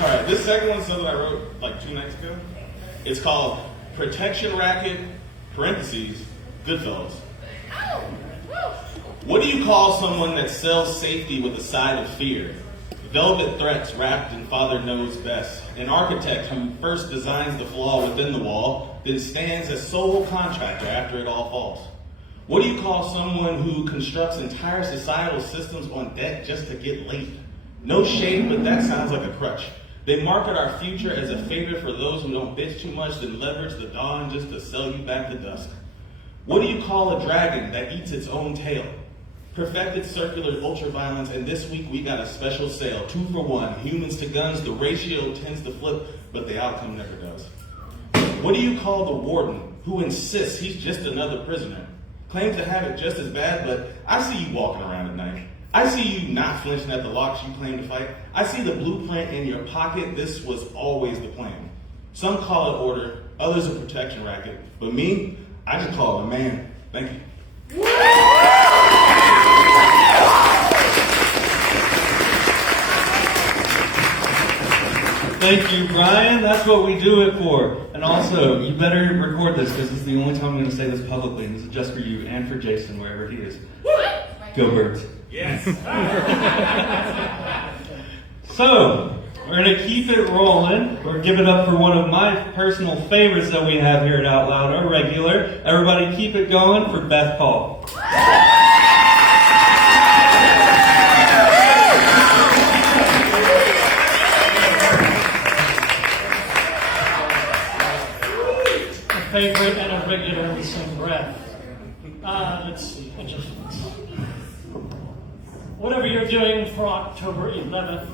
All right, this second one's something I wrote like 2 nights ago. It's called Protection Racket, parentheses, Goodfellas. What do you call someone that sells safety with a side of fear? Velvet threats wrapped in Father Knows Best. An architect who first designs the flaw within the wall, then stands as sole contractor after it all falls. What do you call someone who constructs entire societal systems on debt just to get laid? No shade, but that sounds like a crutch. They market our future as a favor for those who don't bitch too much, then leverage the dawn just to sell you back to dusk. What do you call a dragon that eats its own tail? Perfected circular ultraviolence, and this week we got a special sale. 2 for 1. Humans to guns, the ratio tends to flip, but the outcome never does. What do you call the warden who insists he's just another prisoner? Claims to have it just as bad, but I see you walking around at night. I see you not flinching at the locks you claim to fight. I see the blueprint in your pocket. This was always the plan. Some call it order, others a protection racket, but me, I just call it a man. Thank you. Thank you, Brian. That's what we do it for. And also, you better record this because this is the only time I'm going to say this publicly. And this is just for you and for Jason, wherever he is. Go Birds. Yes. So, we're going to keep it rolling. We're giving it up for one of my personal favorites that we have here at Out Loud, our regular. Everybody keep it going for Beth Paul. favorite and a regular in the same breath. Let's see, adjustments. Whatever you're doing for October 11th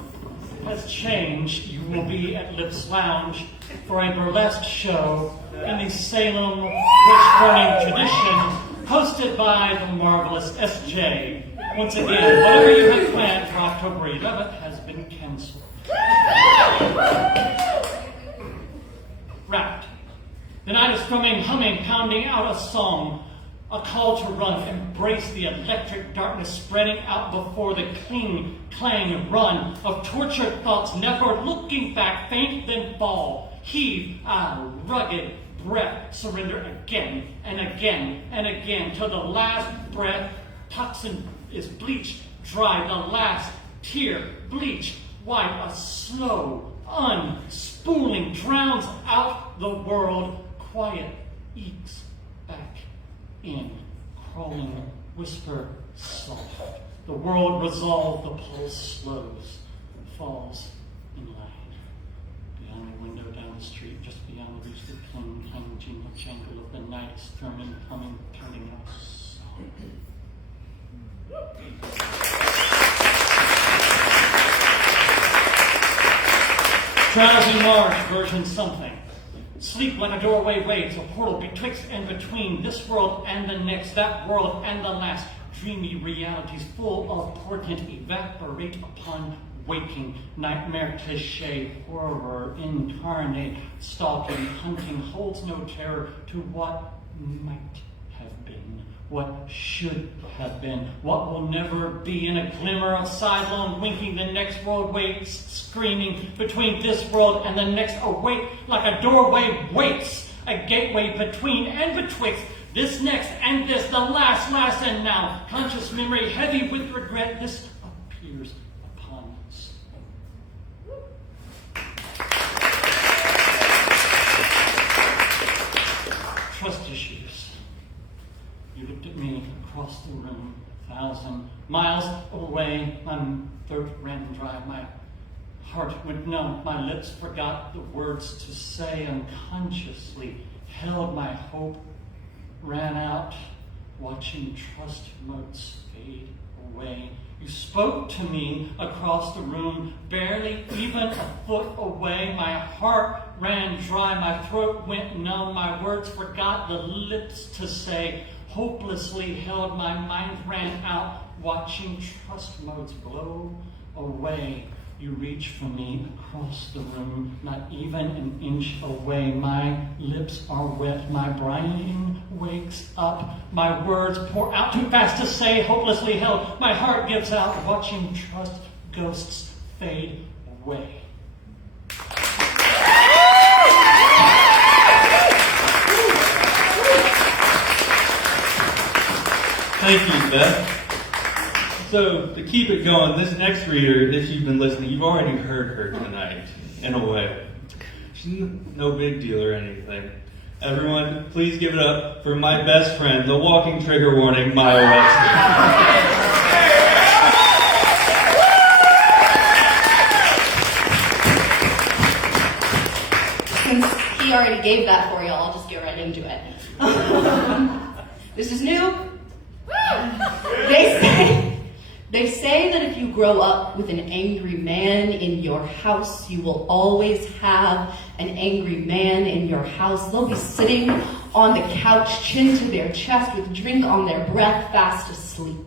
has changed. You will be at Lips Lounge for a burlesque show in the Salem witch-burning tradition, hosted by the marvelous SJ. Once again, whatever you had planned for October 11th has been canceled. Wrapped. The night is strumming, humming, pounding out a song. A call to run, embrace the electric darkness spreading out before the cling, clang, run of tortured thoughts, never looking back, faint then fall. Heave a rugged breath, surrender again and again and again till the last breath, toxin is bleached, dry, the last tear, bleached, white, a slow, unspooling, drowns out the world, quiet, ekes back in, crawling, whisper, soft. The world resolved, the pulse slows, falls in line. Beyond the window down the street, just beyond the reach, the clang, clang, jingle, jangle of the night, strumming, humming, pounding out a song. Drowsy March, version something. Sleep like a doorway waits, a portal betwixt and between this world and the next, that world and the last. Dreamy realities full of portent evaporate upon waking. Nightmare cliche, horror incarnate, stalking, hunting, holds no terror to what might have been, what should have been, what will never be. In a glimmer of sidelong winking, the next world waits, screaming between this world and the next. Awake like a doorway waits, a gateway between and betwixt this next and this, the last and now. Conscious memory heavy with regret, this appears upon us. Trust issues. You looked at me across the room, 1,000 miles away. My throat ran dry, my heart went numb, my lips forgot the words to say, unconsciously held my hope, ran out, watching trust motes fade away. You spoke to me across the room, barely even a foot away. My heart ran dry, my throat went numb, my words forgot the lips to say. Hopelessly held, my mind ran out, watching trust motes blow away. You reach for me across the room, not even an inch away. My lips are wet, my brain wakes up. My words pour out too fast to say, hopelessly held. My heart gives out, watching trust ghosts fade away. Thank you, Beth. So, to keep it going, this next reader, if you've been listening, you've already heard her tonight, in a way. She's no big deal or anything. Everyone, please give it up for my best friend, the walking trigger warning, Maya Webster. Since he already gave that for y'all, I'll just get right into it. This is new. They say that if you grow up with an angry man in your house, you will always have an angry man in your house. They'll be sitting on the couch, chin to their chest, with drink on their breath, fast asleep.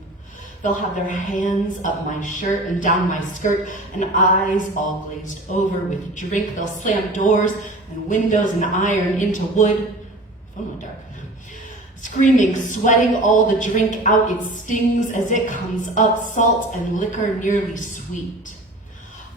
They'll have their hands up my shirt and down my skirt, and eyes all glazed over with drink. They'll slam doors and windows and iron into wood. Phone went dark. Screaming, sweating all the drink out, it stings as it comes up, salt and liquor nearly sweet.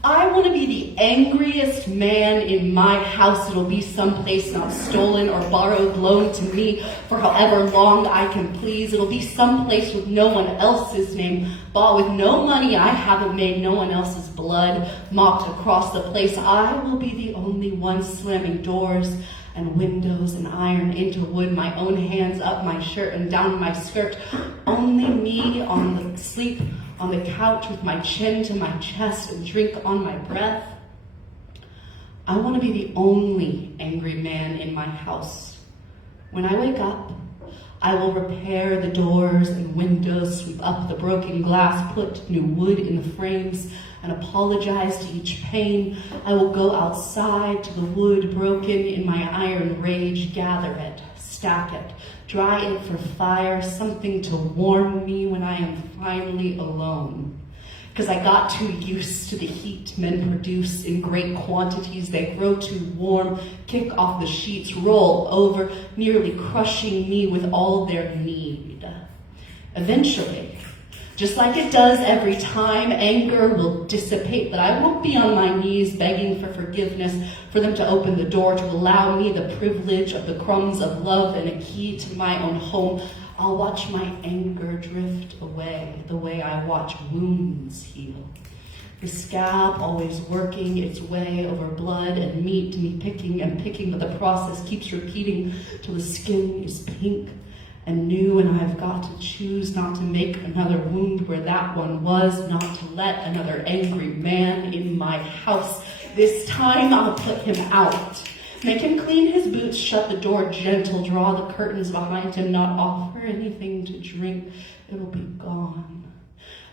I want to be the angriest man in my house. It'll be someplace not stolen or borrowed, loaned to me for however long I can please. It'll be someplace with no one else's name, bought with no money I haven't made, no one else's blood mocked across the place. I will be the only one slamming doors and windows and iron into wood, my own hands up my shirt and down my skirt. Only me on the sleep on the couch with my chin to my chest and drink on my breath. I want to be the only angry man in my house. When I wake up, I will repair the doors and windows, sweep up the broken glass, put new wood in the frames, and apologize to each pane. I will go outside to the wood broken in my iron rage, gather it, stack it, dry it for fire, something to warm me when I am finally alone. Because I got too used to the heat men produce in great quantities. They grow too warm, kick off the sheets, roll over, nearly crushing me with all their need. Eventually, just like it does every time, anger will dissipate, but I won't be on my knees begging for forgiveness, for them to open the door to allow me the privilege of the crumbs of love and a key to my own home. I'll watch my anger drift away, the way I watch wounds heal. The scab always working its way over blood and meat, me picking and picking, but the process keeps repeating till the skin is pink and new, and I've got to choose not to make another wound where that one was, not to let another angry man in my house. This time I'll put him out. Make him clean his boots, shut the door gentle, draw the curtains behind him, not offer anything to drink. It'll be gone.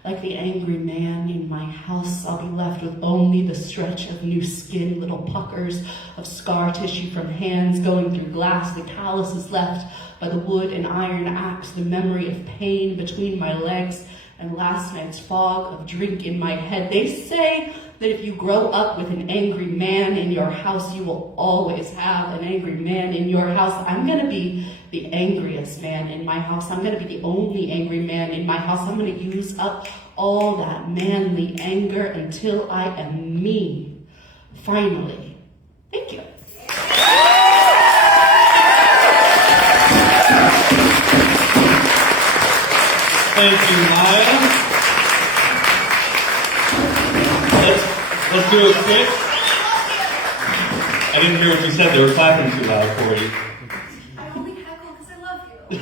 Like the angry man in my house, I'll be left with only the stretch of new skin, little puckers of scar tissue from hands going through glass, the calluses left by the wood and iron axe, the memory of pain between my legs, and last night's fog of drink in my head. They say that if you grow up with an angry man in your house, you will always have an angry man in your house. I'm going to be the angriest man in my house. I'm going to be the only angry man in my house. I'm going to use up all that manly anger until I am me. Finally. Thank you. Thank you, Maya. Let's do it quick. I didn't hear what you said. They were clapping too loud for you. I only heckle because I love you.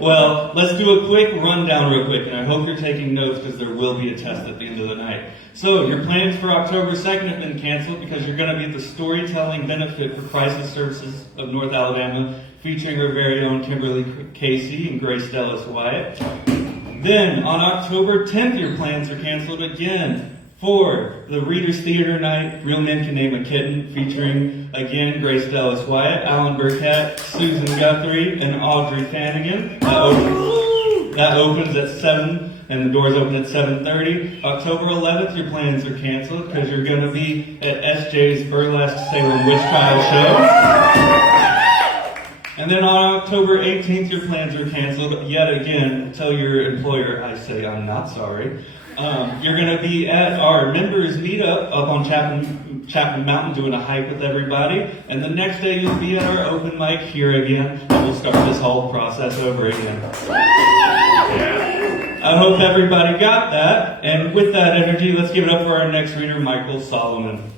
Well, let's do a quick rundown real quick, and I hope you're taking notes because there will be a test at the end of the night. So, your plans for October 2nd have been canceled because you're going to be at the Storytelling Benefit for Crisis Services of North Alabama, featuring our very own Kimberly Casey and Grace Dallas Wyatt. Then, on October 10th, your plans are canceled again for the Readers Theater Night, Real Men Can Name a Kitten, featuring, again, Grace Dallas Wyatt, Alan Burkett, Susan Guthrie, and Audrey Fannigan. That opens at 7, and the doors open at 7:30. October 11th, your plans are canceled because you're going to be at SJ's Burlesque Salem Witch Trial Show. And then on October 18th, your plans are canceled. Yet again, tell your employer, I say I'm not sorry. You're going to be at our members meetup up on Chapman Mountain doing a hike with everybody. And the next day you'll be at our open mic here again. And we'll start this whole process over again. I hope everybody got that. And with that energy, let's give it up for our next reader, Michael Solomon.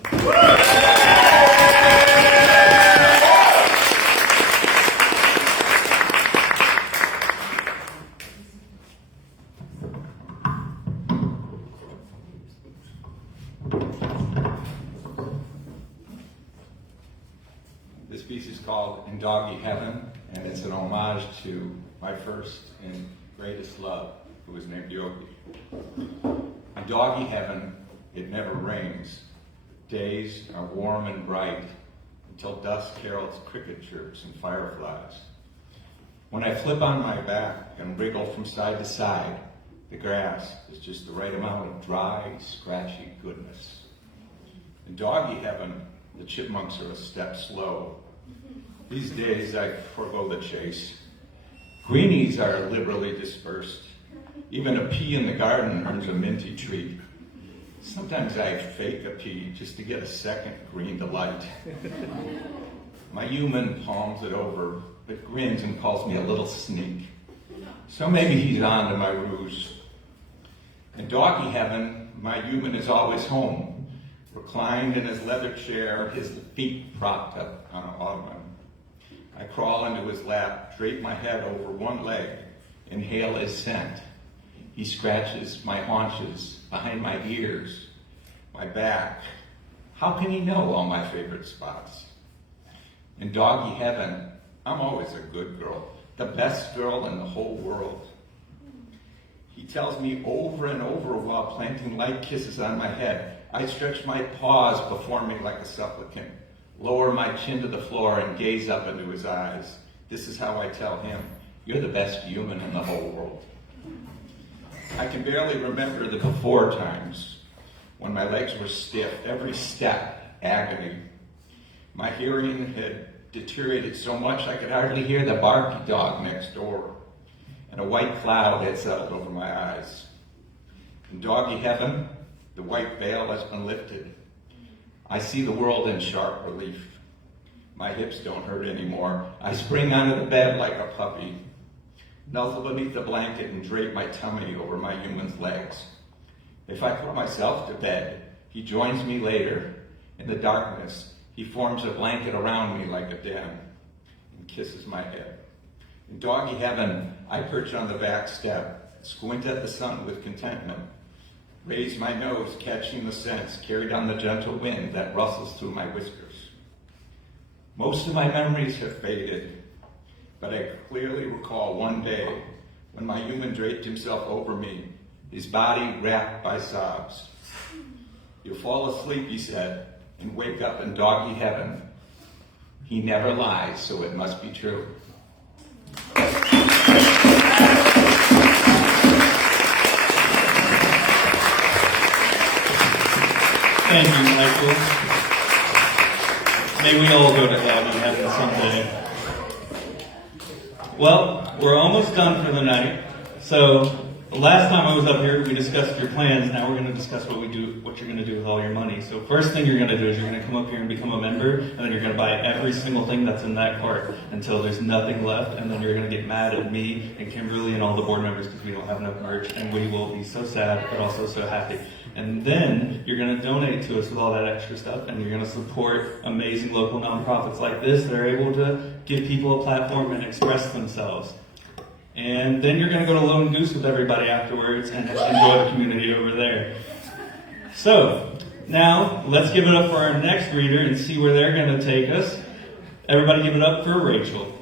This piece is called In Doggy Heaven, and it's an homage to my first and greatest love, who was named Yogi. In doggy heaven, it never rains. Days are warm and bright until dusk heralds cricket chirps and fireflies. When I flip on my back and wriggle from side to side, the grass is just the right amount of dry, scratchy goodness. In doggy heaven, the chipmunks are a step slow. These days I forego the chase. Greenies are liberally dispersed. Even a pea in the garden earns a minty treat. Sometimes I fake a pea just to get a second green delight. My human palms it over, but grins and calls me a little sneak. So maybe he's on to my ruse. In doggy heaven, my human is always home, reclined in his leather chair, his feet propped up on an ottoman. I crawl into his lap, drape my head over one leg, inhale his scent. He scratches my haunches, behind my ears, my back. How can he know all my favorite spots? In doggy heaven, I'm always a good girl, the best girl in the whole world. He tells me over and over while planting light kisses on my head. I stretch my paws before me like a supplicant, lower my chin to the floor and gaze up into his eyes. This is how I tell him, you're the best human in the whole world. I can barely remember the before times when my legs were stiff, every step agony. My hearing had deteriorated so much I could hardly hear the barky dog next door, and a white cloud had settled over my eyes. In doggy heaven, the white veil has been lifted. I see the world in sharp relief. My hips don't hurt anymore. I spring onto the bed like a puppy, nuzzle beneath the blanket and drape my tummy over my human's legs. If I put myself to bed, he joins me later. In the darkness, he forms a blanket around me like a den and kisses my head. In doggy heaven, I perch on the back step, squint at the sun with contentment, raise my nose, catching the scents carried on the gentle wind that rustles through my whiskers. Most of my memories have faded, but I clearly recall one day when my human draped himself over me, his body wrapped by sobs. You'll fall asleep, he said, and wake up in doggy heaven. He never lies, so it must be true. Thank you, Michael. May we all go to doggy heaven someday. Well, we're almost done for the night. So, the last time I was up here, we discussed your plans. Now we're going to discuss what you're going to do with all your money. So first thing you're going to do is you're going to come up here and become a member, and then you're going to buy every single thing that's in that cart until there's nothing left, and then you're going to get mad at me and Kimberly and all the board members because we don't have enough merch, and we will be so sad, but also so happy. And then you're going to donate to us with all that extra stuff, and you're going to support amazing local nonprofits like this that are able to give people a platform and express themselves. And then you're going to go to Lone Goose with everybody afterwards and enjoy the community over there. So, now, let's give it up for our next reader and see where they're going to take us. Everybody give it up for Rachel.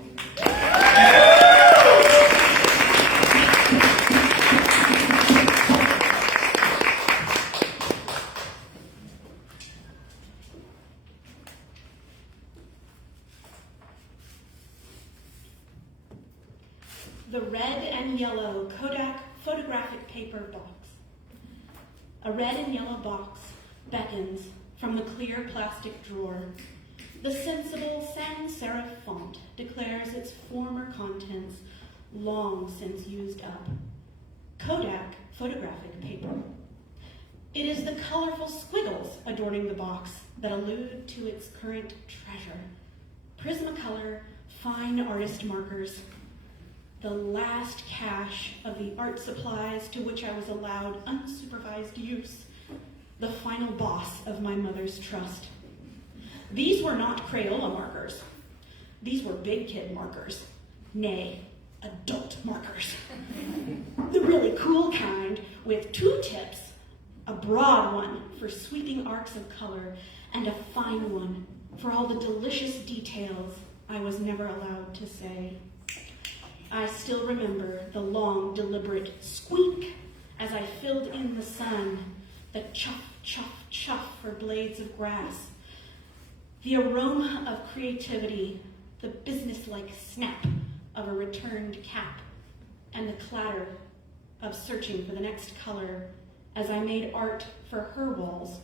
The red and yellow Kodak photographic paper box. A red and yellow box beckons from the clear plastic drawer. The sensible sans serif font declares its former contents long since used up. Kodak photographic paper. It is the colorful squiggles adorning the box that allude to its current treasure. Prismacolor fine artist markers. The last cache of the art supplies to which I was allowed unsupervised use, the final boss of my mother's trust. These were not Crayola markers. These were big kid markers, nay, adult markers. The really cool kind with two tips, a broad one for sweeping arcs of color and a fine one for all the delicious details I was never allowed to say. I still remember the long, deliberate squeak as I filled in the sun, the chuff, chuff, chuff for blades of grass, the aroma of creativity, the businesslike snap of a returned cap, and the clatter of searching for the next color as I made art for her walls.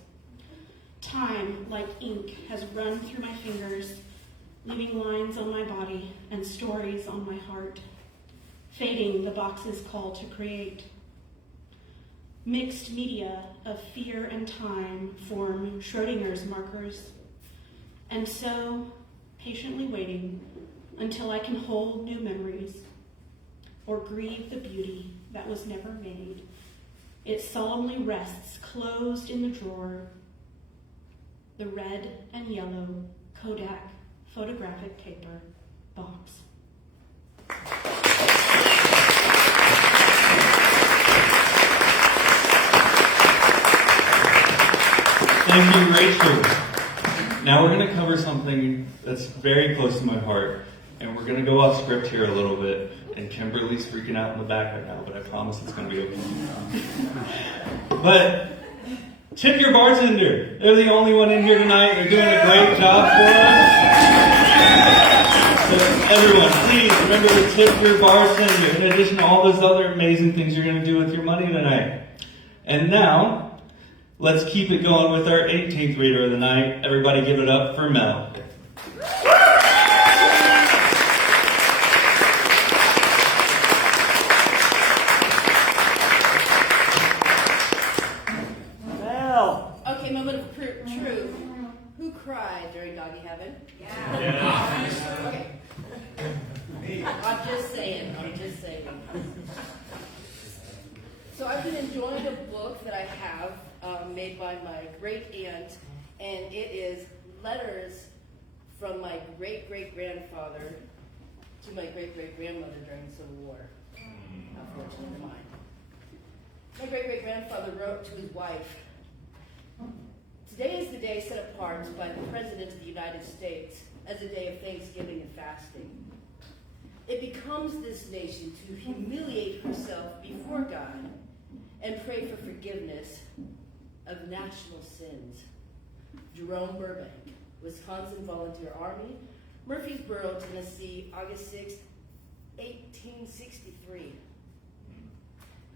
Time, like ink, has run through my fingers, leaving lines on my body and stories on my heart, fading the box's call to create. Mixed media of fear and time form Schrodinger's markers, and so, patiently waiting until I can hold new memories or grieve the beauty that was never made, it solemnly rests closed in the drawer, the red and yellow Kodak photographic paper box. Thank you, Rachel. Now we're going to cover something that's very close to my heart, and we're going to go off script here a little bit. And Kimberly's freaking out in the back right now, but I promise it's going to be okay. But tip your bartender. They're the only one in here tonight. They're doing a great job for us. So everyone, please remember to tip your bartender in addition to all those other amazing things you're going to do with your money tonight. And now, let's keep it going with our 18th reader of the night. Everybody give it up for Mel. Mel! Okay, moment of truth. Who cried during doggy heaven? Yeah. Okay. I'm just saying. So I've been enjoying a book that I have made by my great aunt, and it is letters from my great-great-grandfather to my great-great-grandmother during the Civil War. Unfortunately, mine. My great-great-grandfather wrote to his wife, "Today is the day set apart by the President of the United States as a day of thanksgiving and fasting. It becomes this nation to humiliate herself before God and pray for forgiveness of national sins." Jerome Burbank, Wisconsin Volunteer Army, Murfreesboro, Tennessee, August 6, 1863.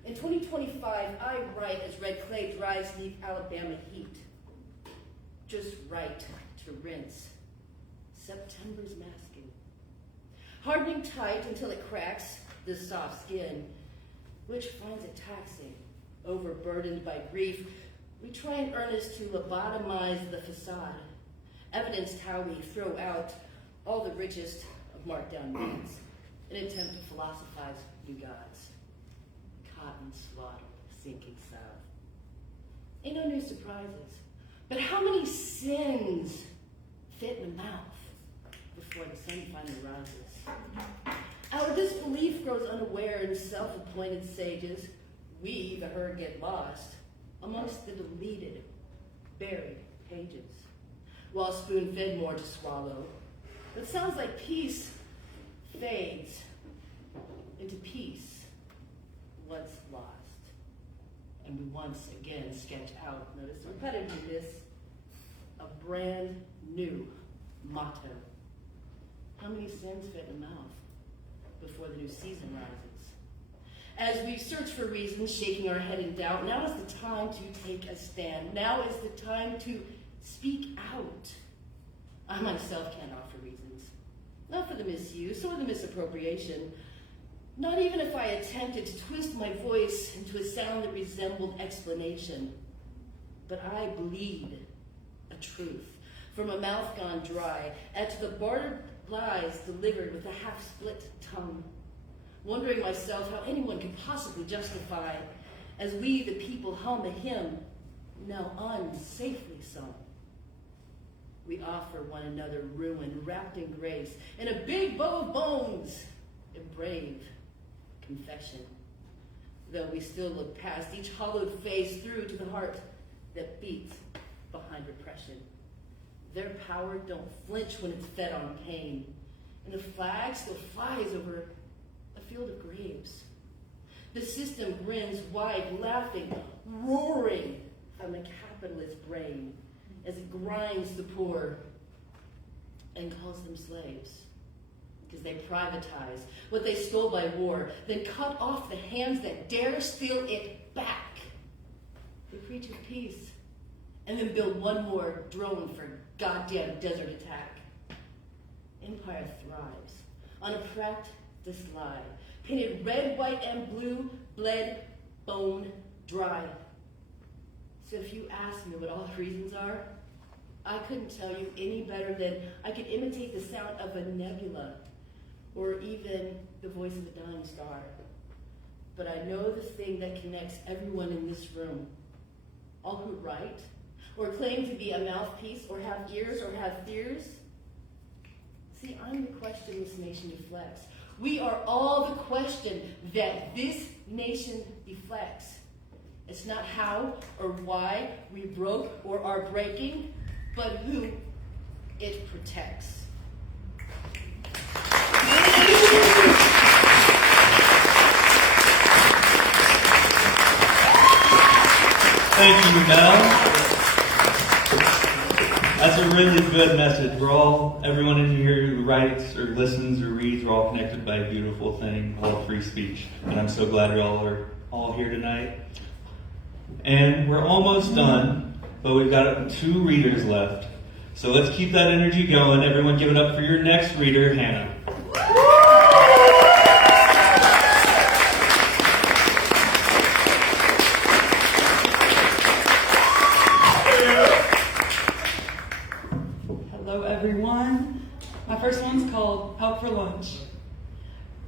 In 2025, I write as red clay dries deep Alabama heat. Just right to rinse September's masking. Hardening tight until it cracks the soft skin, which finds it taxing. Overburdened by grief, we try in earnest to lobotomize the facade, evidenced how we throw out all the richest of marked down needs in an attempt to philosophize new gods. Cotton swaddled, sinking south. Ain't no new surprises, but how many sins fit in the mouth before the sun finally rises? Our disbelief grows unaware in self-appointed sages. We, the herd, get lost amongst the deleted, buried pages, while spoon-fed more to swallow. It sounds like peace fades into peace once lost, and we once again sketch out, notice the repetitiveness, a brand new motto. How many sins fit in the mouth before the new season rises? As we search for reasons, shaking our head in doubt, now is the time to take a stand. Now is the time to speak out. I myself can't offer reasons. Not for the misuse or the misappropriation. Not even if I attempted to twist my voice into a sound that resembled explanation. But I bleed a truth from a mouth gone dry, and to the bartered lies delivered with a half-split tongue. Wondering myself how anyone could possibly justify, as we the people hum a hymn now unsafely sung. We offer one another ruin wrapped in grace, in a big bow of bones, a brave confession. Though we still look past each hollowed face through to the heart that beats behind repression. Their power don't flinch when it's fed on pain, and the flag still flies over a field of graves. The system grins wide, laughing, roaring from the capitalist brain as it grinds the poor and calls them slaves because they privatize what they stole by war, then cut off the hands that dare steal it back. They preach of peace and then build one more drone for goddamn desert attack. Empire thrives on a practiced lie, painted red, white, and blue, bled, bone, dry. So if you ask me what all the reasons are, I couldn't tell you any better than I could imitate the sound of a nebula or even the voice of a dying star. But I know the thing that connects everyone in this room, all who write or claim to be a mouthpiece or have ears or have fears. See, I'm the question this nation deflects. We are all the question that this nation deflects. It's not how or why we broke or are breaking, but who it protects. Thank you, Mel. That's a really good message. Everyone in here who writes or listens or reads, we're all connected by a beautiful thing called free speech. And I'm so glad you all are all here tonight. And we're almost done, but we've got 2 readers left. So let's keep that energy going. Everyone give it up for your next reader, Hannah. Hello, everyone. My first one's called Out for Lunch.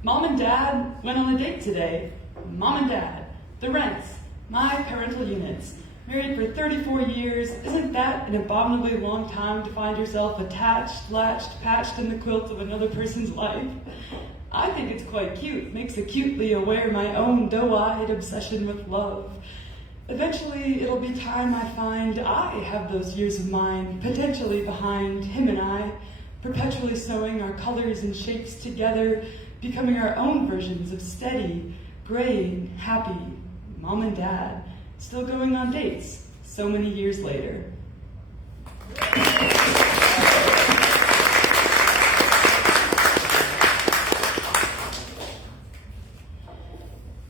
Mom and Dad went on a date today. Mom and Dad, the rents, my parental units. Married for 34 years, isn't that an abominably long time to find yourself attached, latched, patched in the quilt of another person's life? I think it's quite cute, makes acutely aware my own doe-eyed obsession with love. Eventually, it'll be time I find I have those years of mine, potentially behind him and I, perpetually sewing our colors and shapes together, becoming our own versions of steady, graying, happy Mom and Dad, still going on dates so many years later.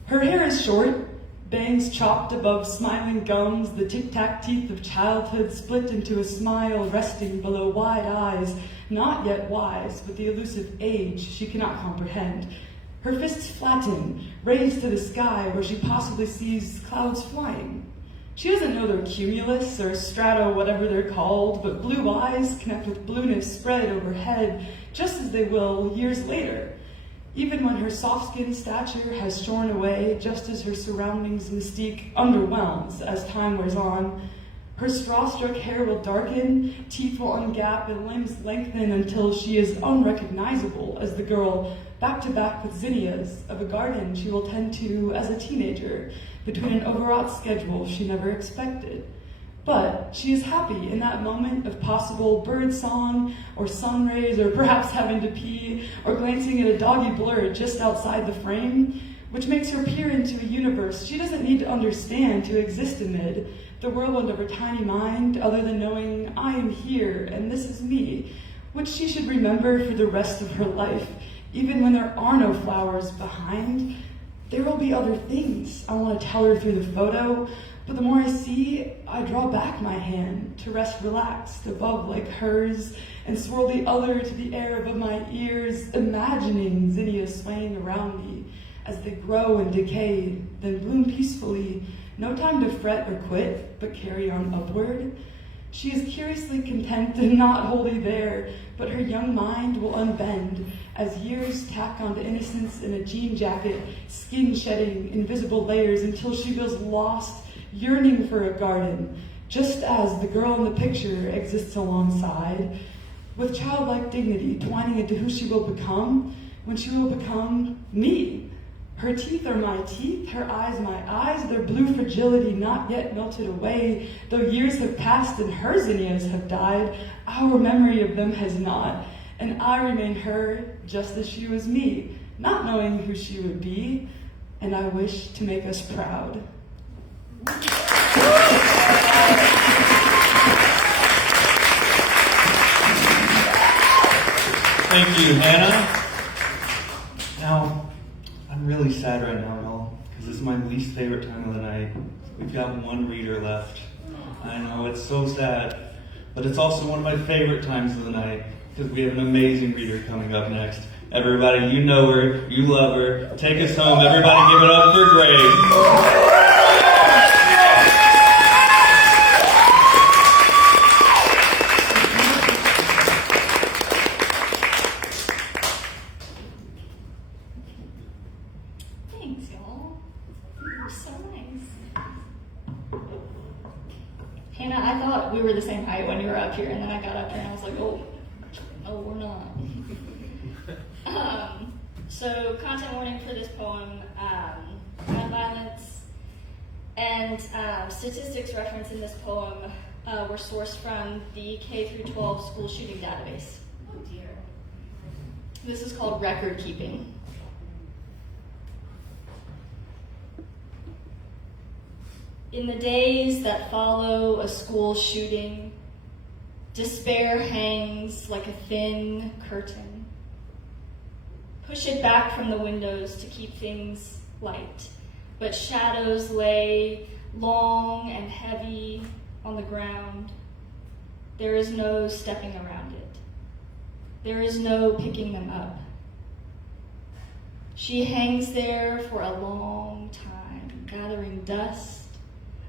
Her hair is short, bangs chopped above smiling gums, the tic-tac teeth of childhood split into a smile resting below wide eyes, not yet wise, but the elusive age she cannot comprehend. Her fists flatten, raised to the sky where she possibly sees clouds flying. She doesn't know they're cumulus or strato, whatever they're called, but blue eyes connect with blueness spread overhead, just as they will years later. Even when her soft-skinned stature has shorn away, just as her surroundings' mystique underwhelms as time wears on, her straw-struck hair will darken, teeth will ungap, and limbs lengthen until she is unrecognizable as the girl back-to-back with zinnias of a garden she will tend to as a teenager, between an overwrought schedule she never expected. But she is happy in that moment of possible bird song or sun rays or perhaps having to pee or glancing at a doggy blur just outside the frame, which makes her peer into a universe she doesn't need to understand to exist amid, the whirlwind of her tiny mind, other than knowing I am here and this is me, which she should remember for the rest of her life, even when there are no flowers behind. There will be other things I want to tell her through the photo, but the more I see, I draw back my hand to rest relaxed above like hers and swirl the other to the air above my ears, imagining zinnias swaying around me as they grow and decay, then bloom peacefully, no time to fret or quit, but carry on upward. She is curiously content and not wholly there, but her young mind will unbend as years tack onto innocence in a jean jacket, skin shedding invisible layers until she feels lost, yearning for a garden, just as the girl in the picture exists alongside, with childlike dignity twining into who she will become when she will become me. Her teeth are my teeth, her eyes my eyes, their blue fragility not yet melted away. Though years have passed and her zinnias have died, our memory of them has not. And I remain her just as she was me, not knowing who she would be, and I wish to make us proud. Thank you, Hannah. Now, I'm really sad right now, y'all, because this is my least favorite time of the night. We've got one reader left. I know, it's so sad, but it's also one of my favorite times of the night, because we have an amazing reader coming up next. Everybody, you know her, you love her. Take us home. Everybody give it up for Grace. Hannah, I thought we were the same height when you were up here, and then I got up here and I was like, oh, we're not. So, content warning for this poem, gun violence and statistics referenced in this poem were sourced from the K-12 school shooting database. Oh dear. This is called record keeping. In the days that follow a school shooting, despair hangs like a thin curtain. Push it back from the windows to keep things light, but shadows lay long and heavy on the ground. There is no stepping around it. There is no picking them up. She hangs there for a long time, gathering dust,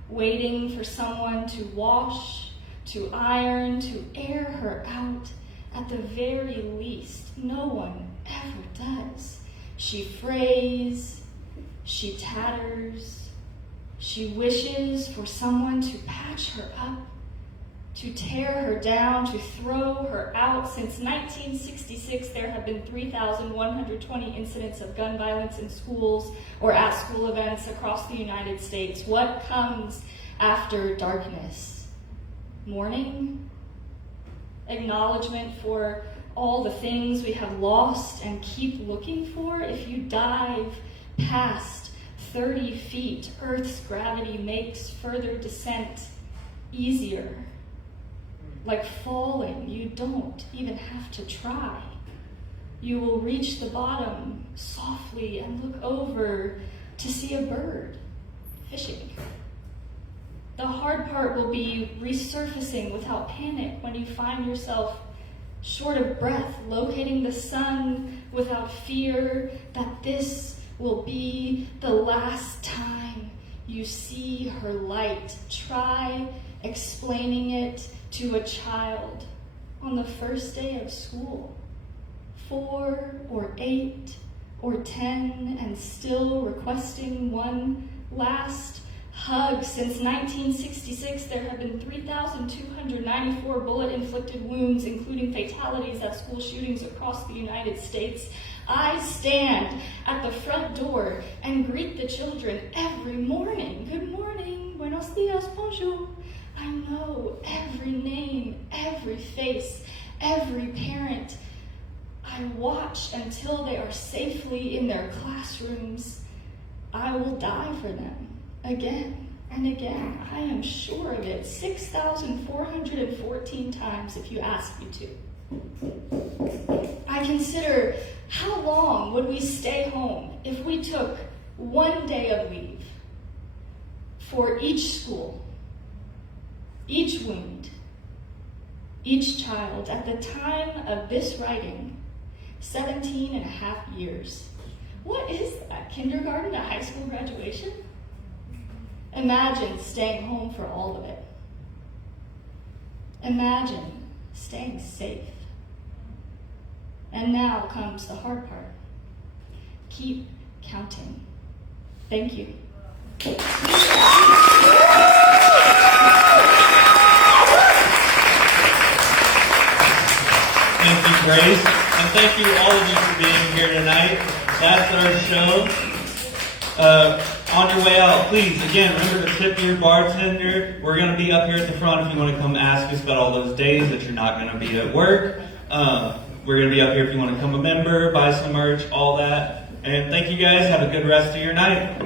waiting for someone to wash, to iron, to air her out. At the very least, no one ever does. She frays, she tatters, she wishes for someone to patch her up, to tear her down, to throw her out. Since 1966, there have been 3,120 incidents of gun violence in schools or at school events across the United States. What comes after darkness? Morning? Acknowledgement for all the things we have lost and keep looking for? If you dive past 30 feet, Earth's gravity makes further descent easier. Like falling, you don't even have to try. You will reach the bottom softly and look over to see a bird fishing. The hard part will be resurfacing without panic when you find yourself short of breath, locating the sun without fear that this will be the last time you see her light. Try explaining it to a child on the first day of school, 4 or 8 or 10, and still requesting one last hug. Since 1966, there have been 3,294 bullet-inflicted wounds, including fatalities at school shootings across the United States. I stand at the front door and greet the children every morning. Good morning, buenos dias, bonjour. I know every name, every face, every parent. I watch until they are safely in their classrooms. I will die for them again and again. I am sure of it. 6,414 times if you ask me to. I consider how long would we stay home if we took one day of leave for each school, each wound, each child. At the time of this writing, 17 and a half years. What is that? Kindergarten to high school graduation? Imagine staying home for all of it. Imagine staying safe. And now comes the hard part. Keep counting. Thank you. Thank you, Grace. And thank you all of you for being here tonight. That's our show. On your way out, please, again, remember to tip your bartender. We're going to be up here at the front if you want to come ask us about all those days that you're not going to be at work. We're going to be up here if you want to become a member, buy some merch, all that. And thank you guys. Have a good rest of your night.